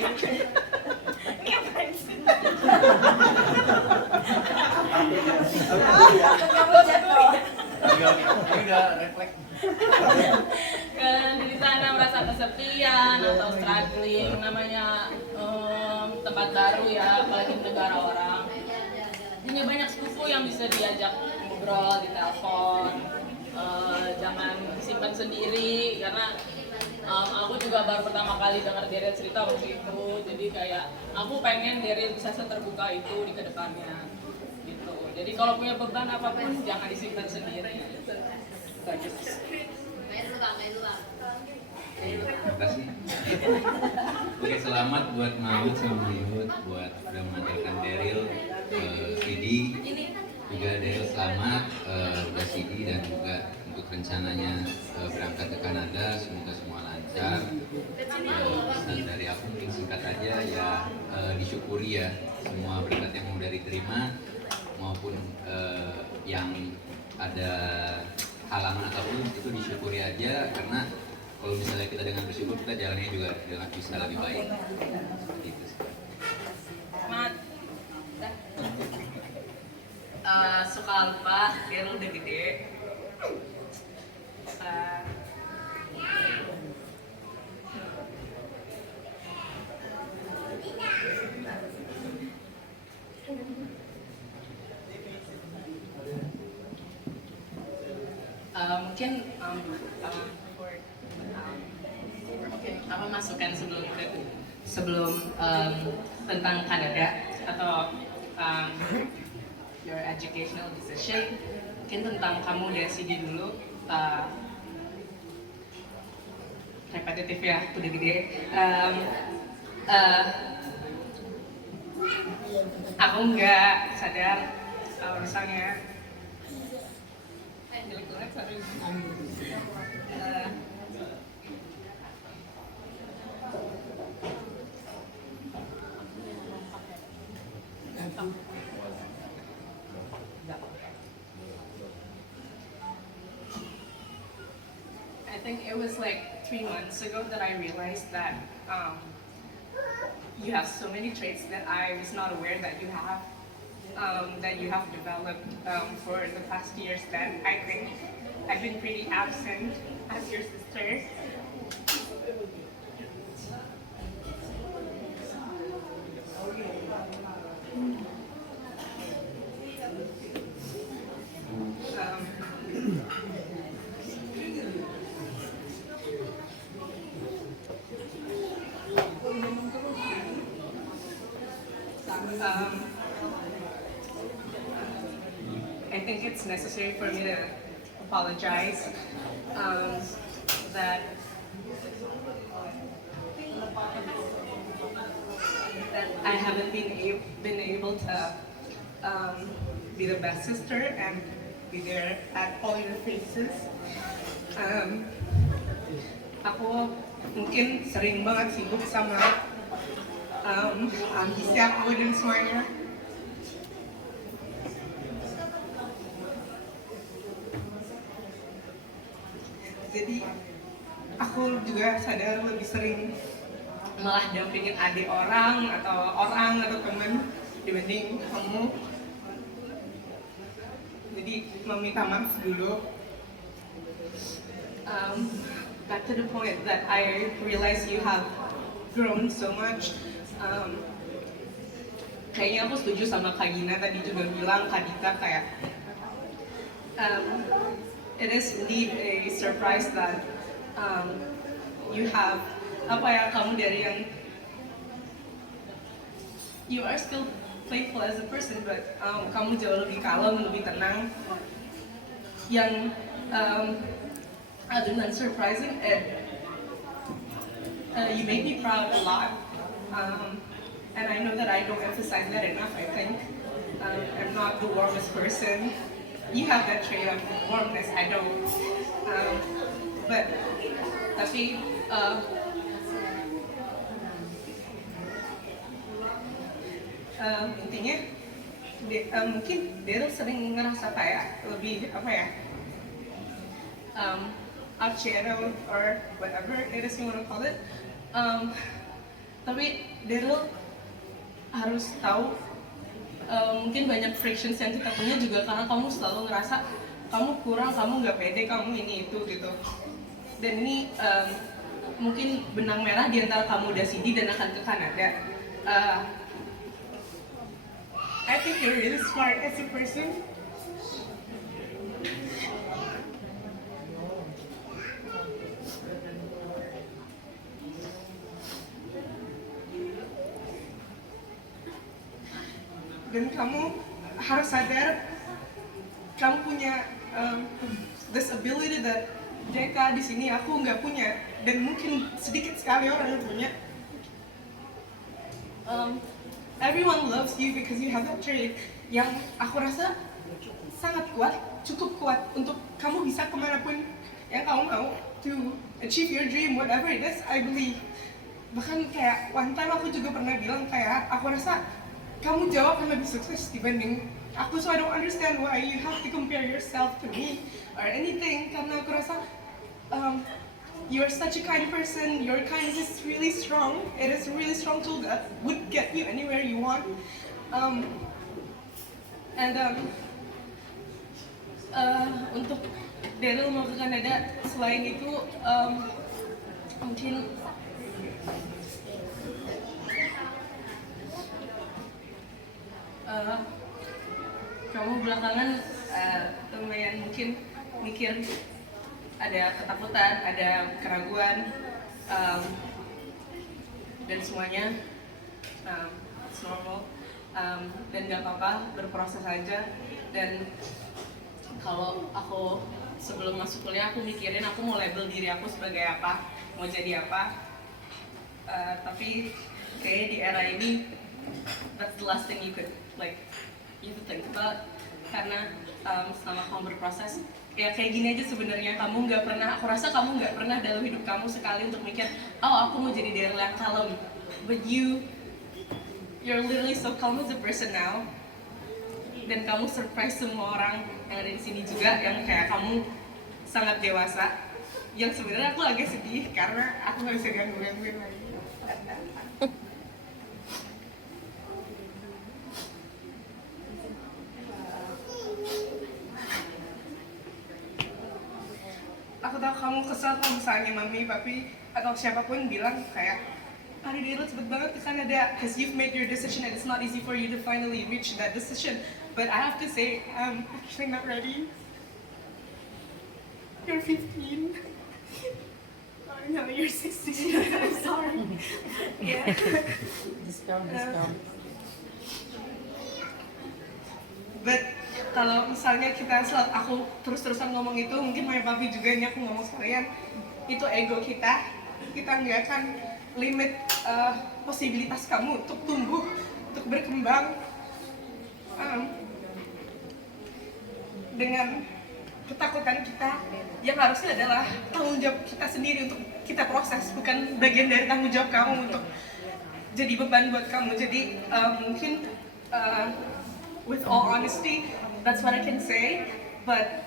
di sana merasa kesepian atau struggling, namanya tempat baru ya, apalagi di negara orang. Punya banyak sepupu yang bisa diajak ngobrol di telepon. Jangan simpan sendiri karena aku juga baru pertama kali dengar Daryl cerita waktu itu, jadi kayak aku pengen Daryl bisa seterbuka itu di kedepannya gitu. Jadi kalau punya beban apapun jangan disimpan sendiri. Terima kasih. Oke, selamat buat Mahmud sama Mahmud buat udah mengantarkan Daryl CD. Juga Daryl selamat udah CD dan juga untuk rencananya berangkat ke Kanada, semoga semua lancar. Pesan dari aku mungkin singkat aja ya, disyukuri ya semua berkat yang udah diterima maupun yang ada halangan apapun itu disyukuri aja, karena kalau misalnya kita dengan bersyukur kita jalannya juga dengan bisa lebih baik. Seperti itu sih. Mat, suka lupa, Daryl udah gede. mungkin apa masukan sebelum tentang Kanada atau your educational decision, mungkin tentang kamu dari sini dulu. Repetitif ya, udah gede. Aku nggak sadar misalnya jelek banget, sorry. I think it was like 3 months ago that I realized that you have so many traits that I was not aware that you have developed for the past years that I think I've been pretty absent as your sister. I think it's necessary for me to apologize that I haven't been able to be the best sister and be there at all your faces. Aku mungkin sering banget sibuk sama ambisi aku dan semuanya. Jadi aku juga sadar lebih sering malah dampingin adik orang atau teman dibanding kamu. Jadi meminta maaf dulu. Back to the point that I realize you have grown so much. Kayaknya aku setuju sama Kak Gina tadi juga bilang, Kak Dita, kayak it is indeed a surprise that you have kamu dari yang you are still playful as a person, but kamu jauh lebih kalem, lebih tenang. Yang other than surprising, you make me proud a lot, and I know that I don't emphasize that enough. I think I'm not the warmest person. You have that trait of warmness, I don't. Tapi intinya mungkin Daryl sering ngerasa kayak lebih outshadowed or whatever it is you want to call it. Tapi Daryl harus tahu mungkin banyak frictions yang kita punya juga karena kamu selalu ngerasa kamu kurang, kamu nggak pede, kamu ini itu gitu. Dan ini mungkin benang merah di antara kamu udah CD dan akan ke Kanada. I think you're really smart as a person. Dan kamu harus sadar kamu punya this ability that Jeka di sini aku nggak punya, dan mungkin sedikit sekali orang yang punya. Everyone loves you because you have that trait yang aku rasa sangat kuat, cukup kuat untuk kamu bisa kemanapun yang kamu mau to achieve your dream, whatever it is. I believe. Bahkan kayak one time aku juga pernah bilang kayak aku rasa kamu jauh akan lebih sukses dibanding aku, so I don't understand why you have to compare yourself to me or anything. Karena aku rasa you are such a kind person. Your kindness is really strong. It is a really strong tool that would get you anywhere you want. Untuk Daryl mau ke Kanada, selain itu mungkin kamu belakangan lumayan mungkin mikir ada ketakutan, ada keraguan, dan semuanya it's normal, dan gak apa-apa, berproses aja. Dan kalau aku sebelum masuk kuliah aku mikirin aku mau label diri aku sebagai apa, mau jadi apa, tapi kayaknya di era ini that's the last thing you could think about, karena selama kamu berproses ya kayak gini aja sebenarnya. Aku rasa kamu nggak pernah dalam hidup kamu sekali untuk mikir, oh aku mau jadi Daryl yang kalem, but you're literally so calm as a person now, dan kamu surprise semua orang yang ada di sini juga, yang kayak kamu sangat dewasa, yang sebenarnya aku agak sedih karena aku nggak bisa gangguin lagi. Aku tahu kamu kesel kalau misalnya mami, papi, atau siapapun bilang kayak Ari Daryl cepet banget ke Kanada, because you've made your decision and it's not easy for you to finally reach that decision. But I have to say, I'm actually not ready. You're 15. Oh, no, you're 16. I'm sorry. Yeah. Discount. But kalau misalnya aku terus-terusan ngomong itu, mungkin mami papi juga ini aku ngomong sekalian, itu ego kita nggak akan limit posibilitas kamu untuk tumbuh, untuk berkembang, dengan ketakutan kita yang harusnya adalah tanggung jawab kita sendiri untuk kita proses, bukan bagian dari tanggung jawab kamu untuk jadi beban buat kamu. Jadi mungkin with all honesty, that's what I can say, but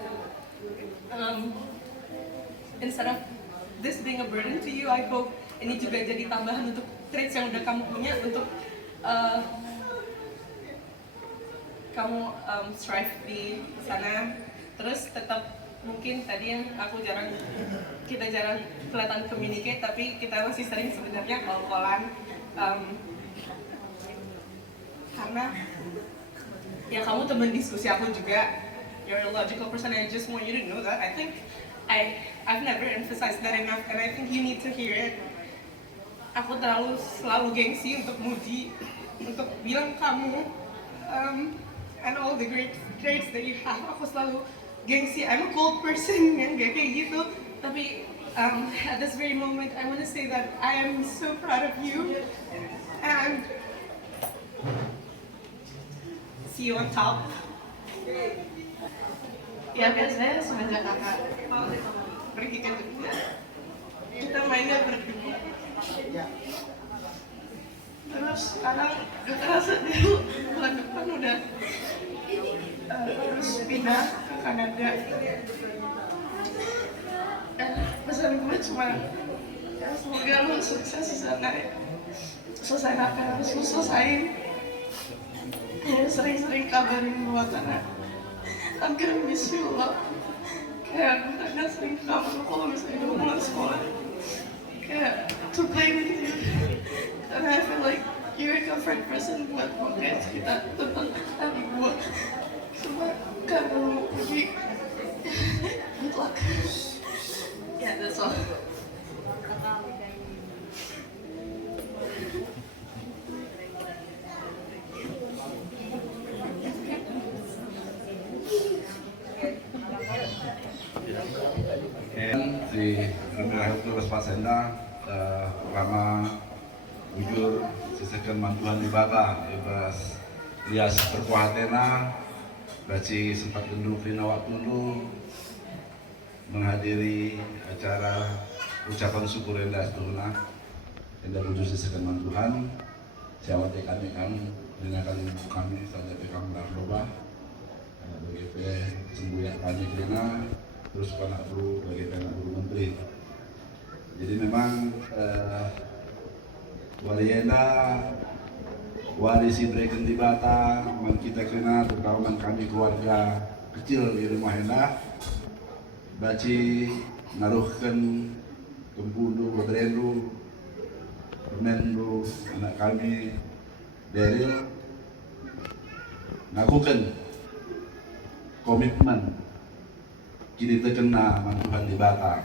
instead of this being a burden to you, I hope ini juga jadi tambahan untuk traits yang udah kamu punya untuk kamu strive di sana. Terus tetap mungkin tadi yang kita jarang kelihatan communicate, tapi kita masih sering sebenarnya call-callan, karena ya kamu teman diskusi aku juga. You're a logical person and I just want you to know that. I think I've never emphasized that enough, and I think you need to hear it. Aku selalu gengsi untuk muji, untuk bilang kamu and all the great traits that you have. Aku selalu gengsi. I'm a cold person yang gak kayak gitu, tapi at this very moment I want to say that I am so proud of you, and see you on top. Ya biasanya semenjak kakak pergi ke Jogja, kita mainnya berdua. Terus sekarang gak terasa dulu, bulan depan udah harus pindah ke Kanada. Dan pesan gue cuma, ya semoga lu sukses di sana ya. Selesai apa yang harus lu selesain. Ya sering-sering kabarin buat anak. I'm gonna miss you a lot. Kayak karena sering kamu kalau misalnya udah pulang sekolah, kayak to play with you. Karena I feel like you're a comfort person buat podcast kita tentang adik gue. Cuma karena lu pergi, good luck. Yeah, that's all. Si Rahel Pasenda, Rama, Ujur, sesekan mantuan ibadah, ibas lias perkuatena, baci sempat gendung Rina Waktundu, menghadiri acara ucapan syukur endah seturuna, endah wujud sesekan mantuan, siawati kami dengarkan kami saja pekam berloba, bagi sembuyak kami Rina. Terus anak guru bagi anak guru menteri. Jadi memang wali si breken di bata, man kita kena terutama kami keluarga kecil di rumah hendak, baci naruhkan kempundu, berendu, permendu anak kami Daryl ngakukan komitmen kini terkena mantuhan di Batam.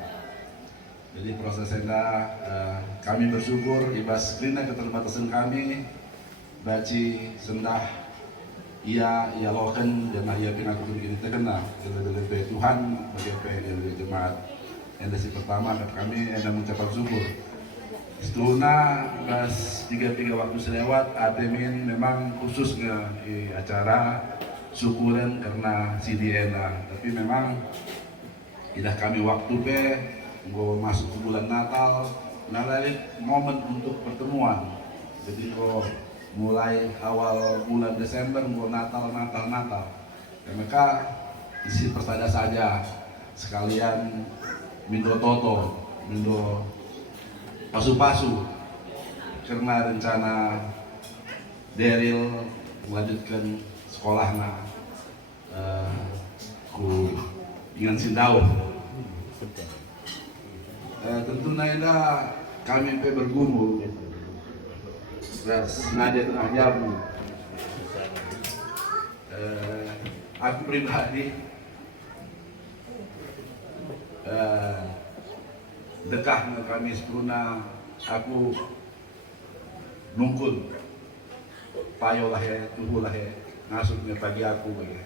Jadi proses enda kami bersyukur ibas kerana keterbatasan kami baci sendah ia loken dan ia pinaku begini terkena lebih Tuhan bagi jemaat. Enda si pertama kami enda mengucapkan syukur. Setelahnya pas 3 waktu selewat atemin memang khusus di acara syukuran karena CDN tapi memang tidak kami waktu masuk ke bulan Natal momen untuk pertemuan. Jadi mulai awal bulan Desember Natal dan mereka isi persada saja sekalian mindo toto mindo pasu-pasu karena rencana Daryl melanjutkan sekolahnya ku ingan Sindau. Tentunya kami bergumul senada tengah jamu. Aku pribadi dekahnya kami sepuruna aku nungkul payo lah ya, tunggu lah ya, ngasutnya pagi aku bagi.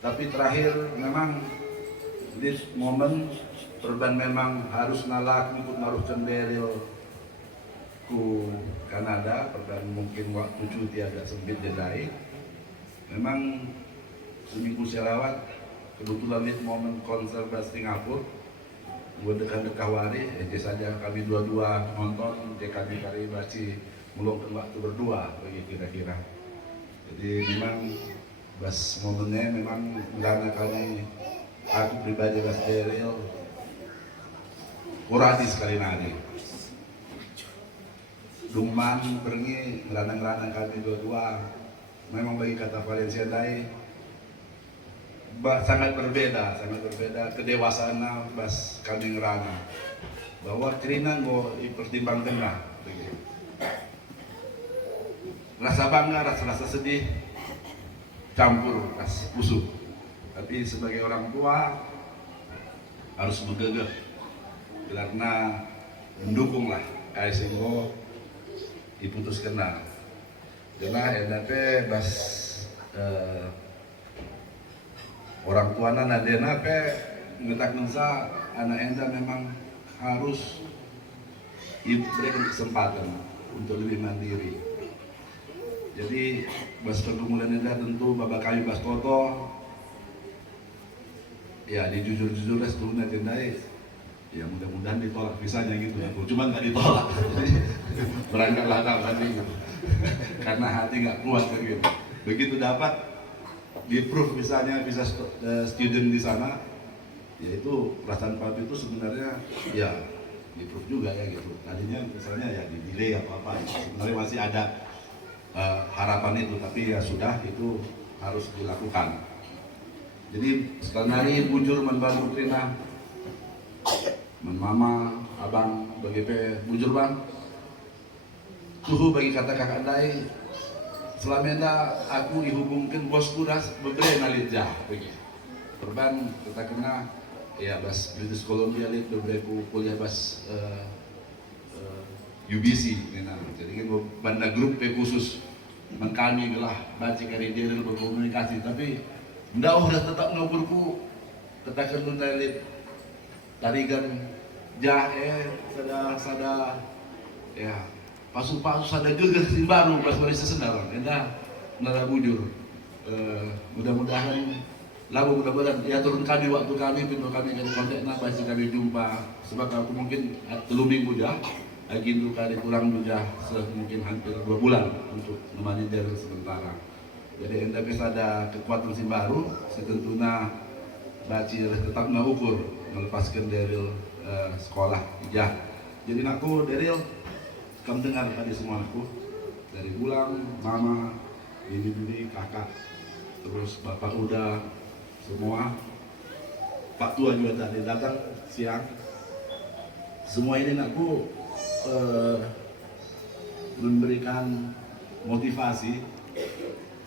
Tapi terakhir memang di momen Perban memang harus nalak ikut naruhkan Daryl ku Kanada. Perban mungkin waktu cuti agak sempit jedai. Memang seminggu selawat kebetulan di momen konser bahasa Singapura gue dekat-dekat wari aja saja kami dua-dua nonton kami kari baci meluangkan waktu berdua bagi kira-kira. Jadi memang bas momennya memang karena kami aku pribadi bas Daryl kurati sekali nari Duman pergi ngeranang-ranang kami dua-dua memang bagi kata Valencia Dai sangat berbeda kedewasaan bas kami ngerana bahwa kerinan go dipertimbangkan lah rasa bangga rasa sedih campur busuk tapi sebagai orang tua harus menggegeh karena mendukung lah KSMO diputuskan lah karena NDP bas orang tua anak dena ngetak nengsa anak enda memang harus diberikan kesempatan untuk lebih mandiri. Jadi bas pergumulan enda tentu babak kayu bas toto ya dijujur-jujur setelahnya tendai ya mudah-mudahan ditolak visanya gitu ya. Cuma nggak ditolak berangkatlah tadi gitu. Karena hati nggak kuat gitu. Begitu dapat di-proof misalnya bisa student di sana, yaitu perasaan papi itu sebenarnya ya di-proof juga ya gitu. Tadinya misalnya ya di-delay apa-apa, sebenarnya masih ada harapan itu, tapi ya sudah itu harus dilakukan. Jadi sekarang hari bujur membantu Trina, mama, abang, bagi bujur bang, suhu bagi kata kakak dai. Selama ini aku dihubungkan bosku ras beberapa nalit jah, begitu. Perban kita kena ya bas British Columbia lit beberapa kuliah bas UBC, jadi kan banda grup khusus mengkami gelah baca kari Daryl berkomunikasi, tapi ndak udah tetap ngobrolku katakan lu nalit tarigan jah sada ya. Pasu-pasu ada geger sing baru pas Malaysia sendaran, enda nara bujur. Mudah-mudahan lalu mudah-mudahan ya turun kami waktu kami pintu kami kan kontak nah pasti kami jumpa sebab aku mungkin 3 minggu dah lagi itu kali kurang juga mungkin hampir 2 bulan untuk menemani Daryl sementara. Jadi enda bisa ada kekuatan sing baru setentunya baci tetap ukur melepaskan Daryl sekolah ya. Jadi aku Daryl kamu dengar tadi semua aku dari Bulang, mama, bibi, kakak, terus bapak udah semua, pak tua juga tadi datang siang. Semua ini aku memberikan motivasi,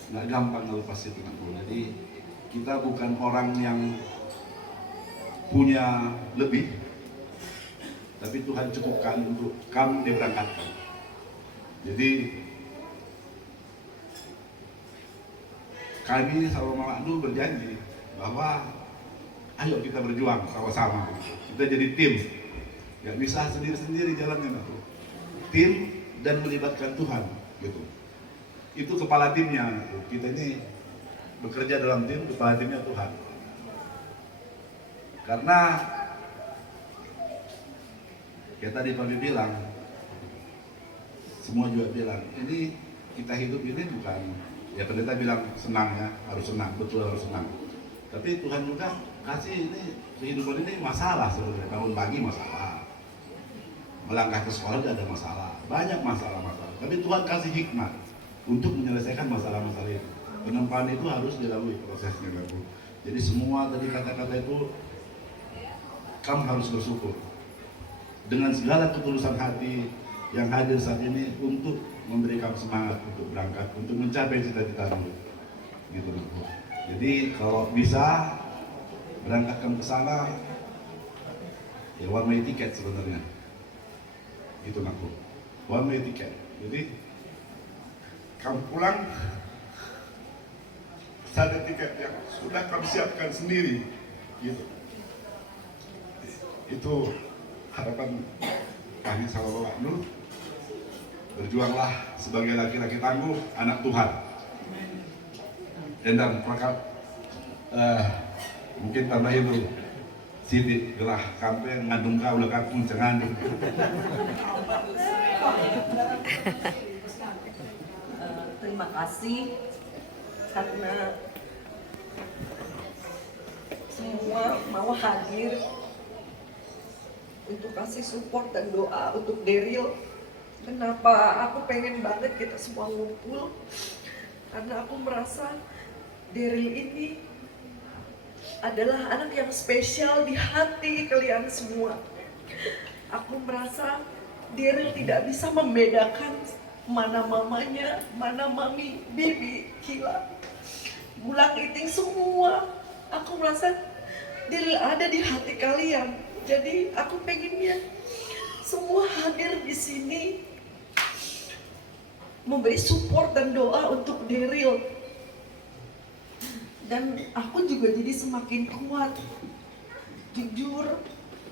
nggak gampang ngelepas itu aku. Jadi kita bukan orang yang punya lebih, tapi Tuhan cukupkan untuk kamu diberangkatkan. Jadi kami sama Mama Anu berjanji bahwa ayo kita berjuang sama-sama. Kita jadi tim, nggak bisa sendiri-sendiri jalannya, aku. Tim dan melibatkan Tuhan, gitu. Itu kepala timnya. Kita ini bekerja dalam tim, kepala timnya Tuhan. Karena ya tadi Papi bilang, semua juga bilang, ini kita hidup ini bukan, ya pendeta bilang senang ya, harus senang, betul harus senang. Tapi Tuhan juga kasih ini, kehidupan ini masalah sebenarnya, bangun pagi masalah, melangkah ke sekolah ada masalah, banyak masalah-masalah. Tapi Tuhan kasih hikmat untuk menyelesaikan masalah-masalah itu. Penempaan itu harus dilalui prosesnya, Bapak. Jadi semua tadi kata-kata itu, kamu harus bersyukur dengan segala ketulusan hati yang hadir saat ini untuk memberikan semangat untuk berangkat, untuk mencapai cita-citamu, gitu, Bapak. Jadi kalau bisa berangkatkan ke sana, ya one way tiket sebenarnya, itu Bapak. One way tiket. Jadi kamu pulang, ada tiket yang sudah kamu siapkan sendiri, gitu. Itu harapan kami sama Bapak Nur. Berjuanglah sebagai laki-laki tangguh, anak Tuhan. Dan mungkin tambahin dulu, Siti gelah kampe ngandung kau ulah kakung cengandung. Terima kasih karena semua mau hadir untuk kasih support dan doa untuk Daryl. Kenapa aku pengen banget kita semua ngumpul? Karena aku merasa Daryl ini adalah anak yang spesial di hati kalian semua. Aku merasa Daryl tidak bisa membedakan mana mamanya, mana mami, bibi, Kila, Bulang Iting, semua. Aku merasa Daryl ada di hati kalian. Jadi aku pengennya semua hadir di sini memberi support dan doa untuk Daryl. Dan aku juga jadi semakin kuat. Jujur,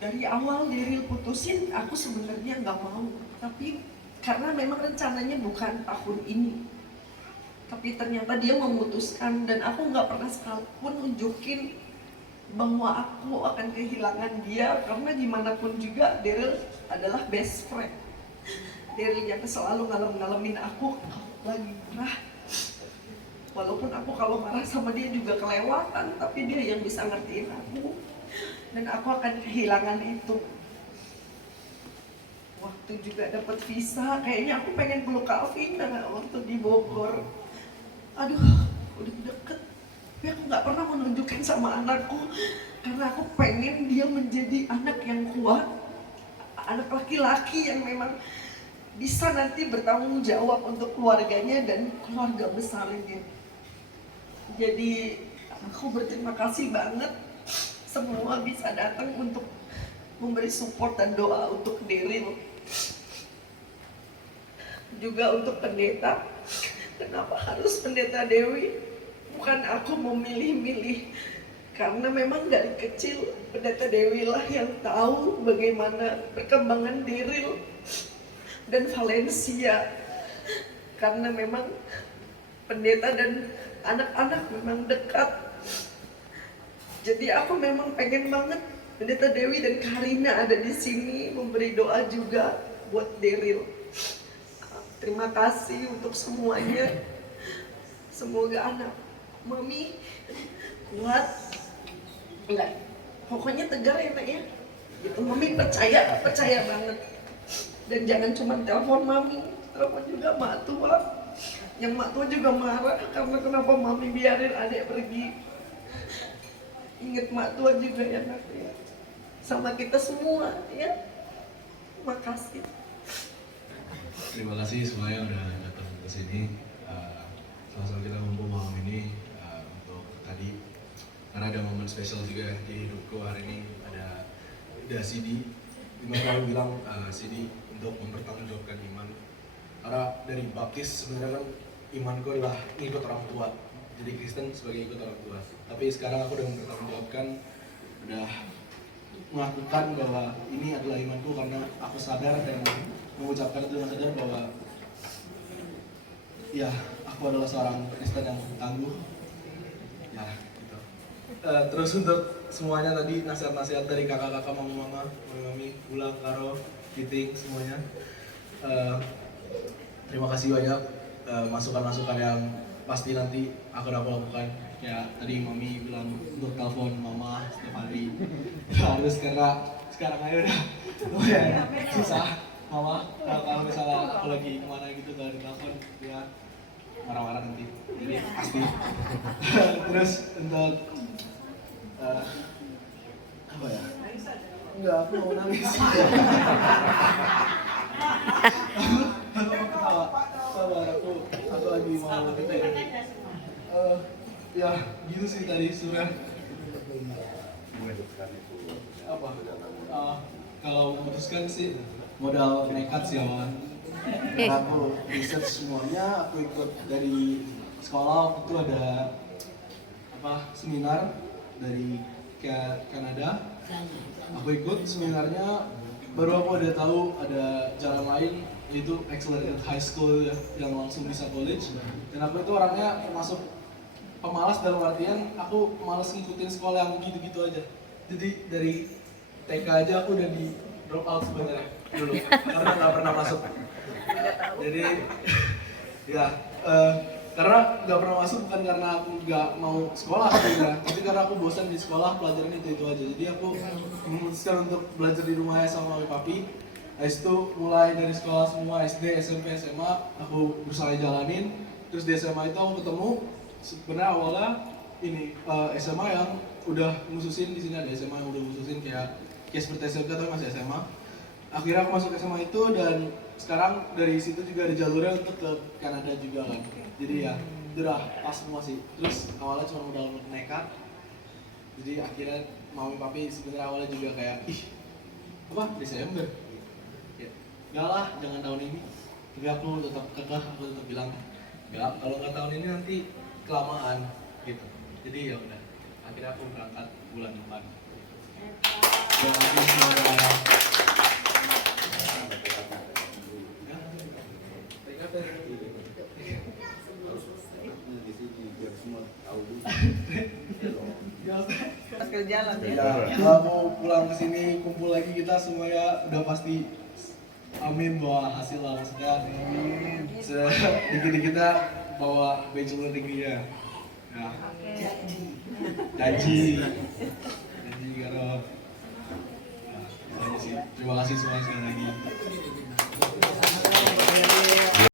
dari awal Daryl putusin, aku sebenarnya nggak mau. Tapi karena memang rencananya bukan tahun ini. Tapi ternyata dia memutuskan dan aku nggak pernah sekalipun nunjukin bahwa aku akan kehilangan dia, karena gimana pun juga Daryl adalah best friend. Daryl yang selalu ngalamin aku lagi marah. Walaupun aku kalau marah sama dia juga kelewatan, tapi dia yang bisa ngertiin aku. Dan aku akan kehilangan itu. Waktu juga dapat visa, kayaknya aku pengen peluk Alvina waktu di Bogor. Aduh, udah deket. Tapi aku gak pernah menunjukkan sama anakku, karena aku pengen dia menjadi anak yang kuat, anak laki-laki yang memang bisa nanti bertanggung jawab untuk keluarganya dan keluarga besarnya. Jadi aku berterima kasih banget semua bisa datang untuk memberi support dan doa untuk Daryl. Juga untuk pendeta, kenapa harus pendeta Dewi? Bukan aku memilih-milih, karena memang dari kecil pendeta Dewi lah yang tahu bagaimana perkembangan Daryl dan Valencia. Karena memang pendeta dan anak-anak memang dekat. Jadi aku memang pengen banget pendeta Dewi dan Karina ada di sini memberi doa juga buat Daryl. Terima kasih untuk semuanya. Semoga anak Mami kuat, enggak, pokoknya tegar ya Nak ya. Gitu, Mami percaya banget. Dan jangan cuma telepon Mami, telepon juga Mak Tua. Yang Mak Tua juga marah karena kenapa Mami biarin adik pergi. Ingat Mak Tua juga ya Nak ya. Sama kita semua ya. Makasih. Terima kasih semuanya udah datang ke sini. Sama-sama kita ngumpul malam ini untuk tadi karena ada momen spesial juga di hidupku hari ini. Ada Sidi, dimana aku bilang Sidi untuk mempertanggungjawabkan iman. Karena dari baptis sebenarnya kan imanku adalah ngikut orang tua, jadi Kristen sebagai ikut orang tua. Tapi sekarang aku udah mempertanggungjawabkan, udah melakukan bahwa ini adalah imanku karena aku sadar dan mengucapkan itu dengan sadar bahwa ya aku adalah seorang Kristen yang tangguh. Ya gitu. Terus untuk semuanya tadi nasihat-nasihat dari kakak-kakak, mama-mama, mami, Ulang, Karo, Kiting, semuanya. Terima kasih banyak masukan-masukan yang pasti nanti akan aku lakukan. Ya tadi mami bilang untuk telepon mama setiap hari. Ya, harus karena sekarang aja udah lumayan susah. Mama kalau misalnya aku lagi kemana gitu kalau ditelepon ya marah-marah nanti. Jadi pasti. Terus untuk apa ya? Enggak, aku mau nangis. Aku mau ketawa. Sabar, aku lagi mau gitu ya. Ya gitu sih tadi sudah. Apa? Kalau memutuskan sih modal nekat sih awal. Karena aku riset semuanya, aku ikut dari sekolah waktu itu ada seminar dari Kanada. Aku ikut seminarnya, baru aku ada tahu ada jalan lain yaitu Accelerated High School ya, yang langsung bisa college. Dan aku itu orangnya termasuk pemalas dalam artian aku malas ngikutin sekolah yang gitu-gitu aja. Jadi dari TK aja aku udah di drop out sebenarnya dulu karena nggak pernah masuk. Jadi ya karena nggak pernah masuk bukan karena aku nggak mau sekolah sebenarnya, tapi karena aku bosan di sekolah pelajaran itu aja. Jadi aku memutuskan untuk belajar di rumah sama mami papi. Habis itu mulai dari sekolah semua SD, SMP, SMA aku berusaha jalanin. Terus di SMA itu aku ketemu sebenarnya awalnya ini SMA yang udah ngususin di sini, ada SMA yang udah ngususin kayak seperti SMK tapi masih SMA. Akhirnya aku masuk SMA itu dan sekarang dari situ juga ada jalurnya untuk ke Kanada juga kan. Jadi ya itu udah pas semua sih. Terus awalnya cuma modal nekat. Jadi akhirnya mami papi sebenarnya awalnya juga kayak Desember. Ya, enggak lah, jangan tahun ini. Tapi aku tetap kekeh, aku tetap bilang enggak, kalau nggak tahun ini nanti kelamaan gitu. Jadi ya udah. Akhirnya aku berangkat bulan depan. Terima kasih semuanya. Pas ke jalan ya. Kalau mau pulang ke sini kumpul lagi kita semuanya udah pasti amin bawa hasil lah, maksudnya sedikit kita bawa bachelor degree-nya. Ya. Janji Karo. Terima kasih semua sekali lagi.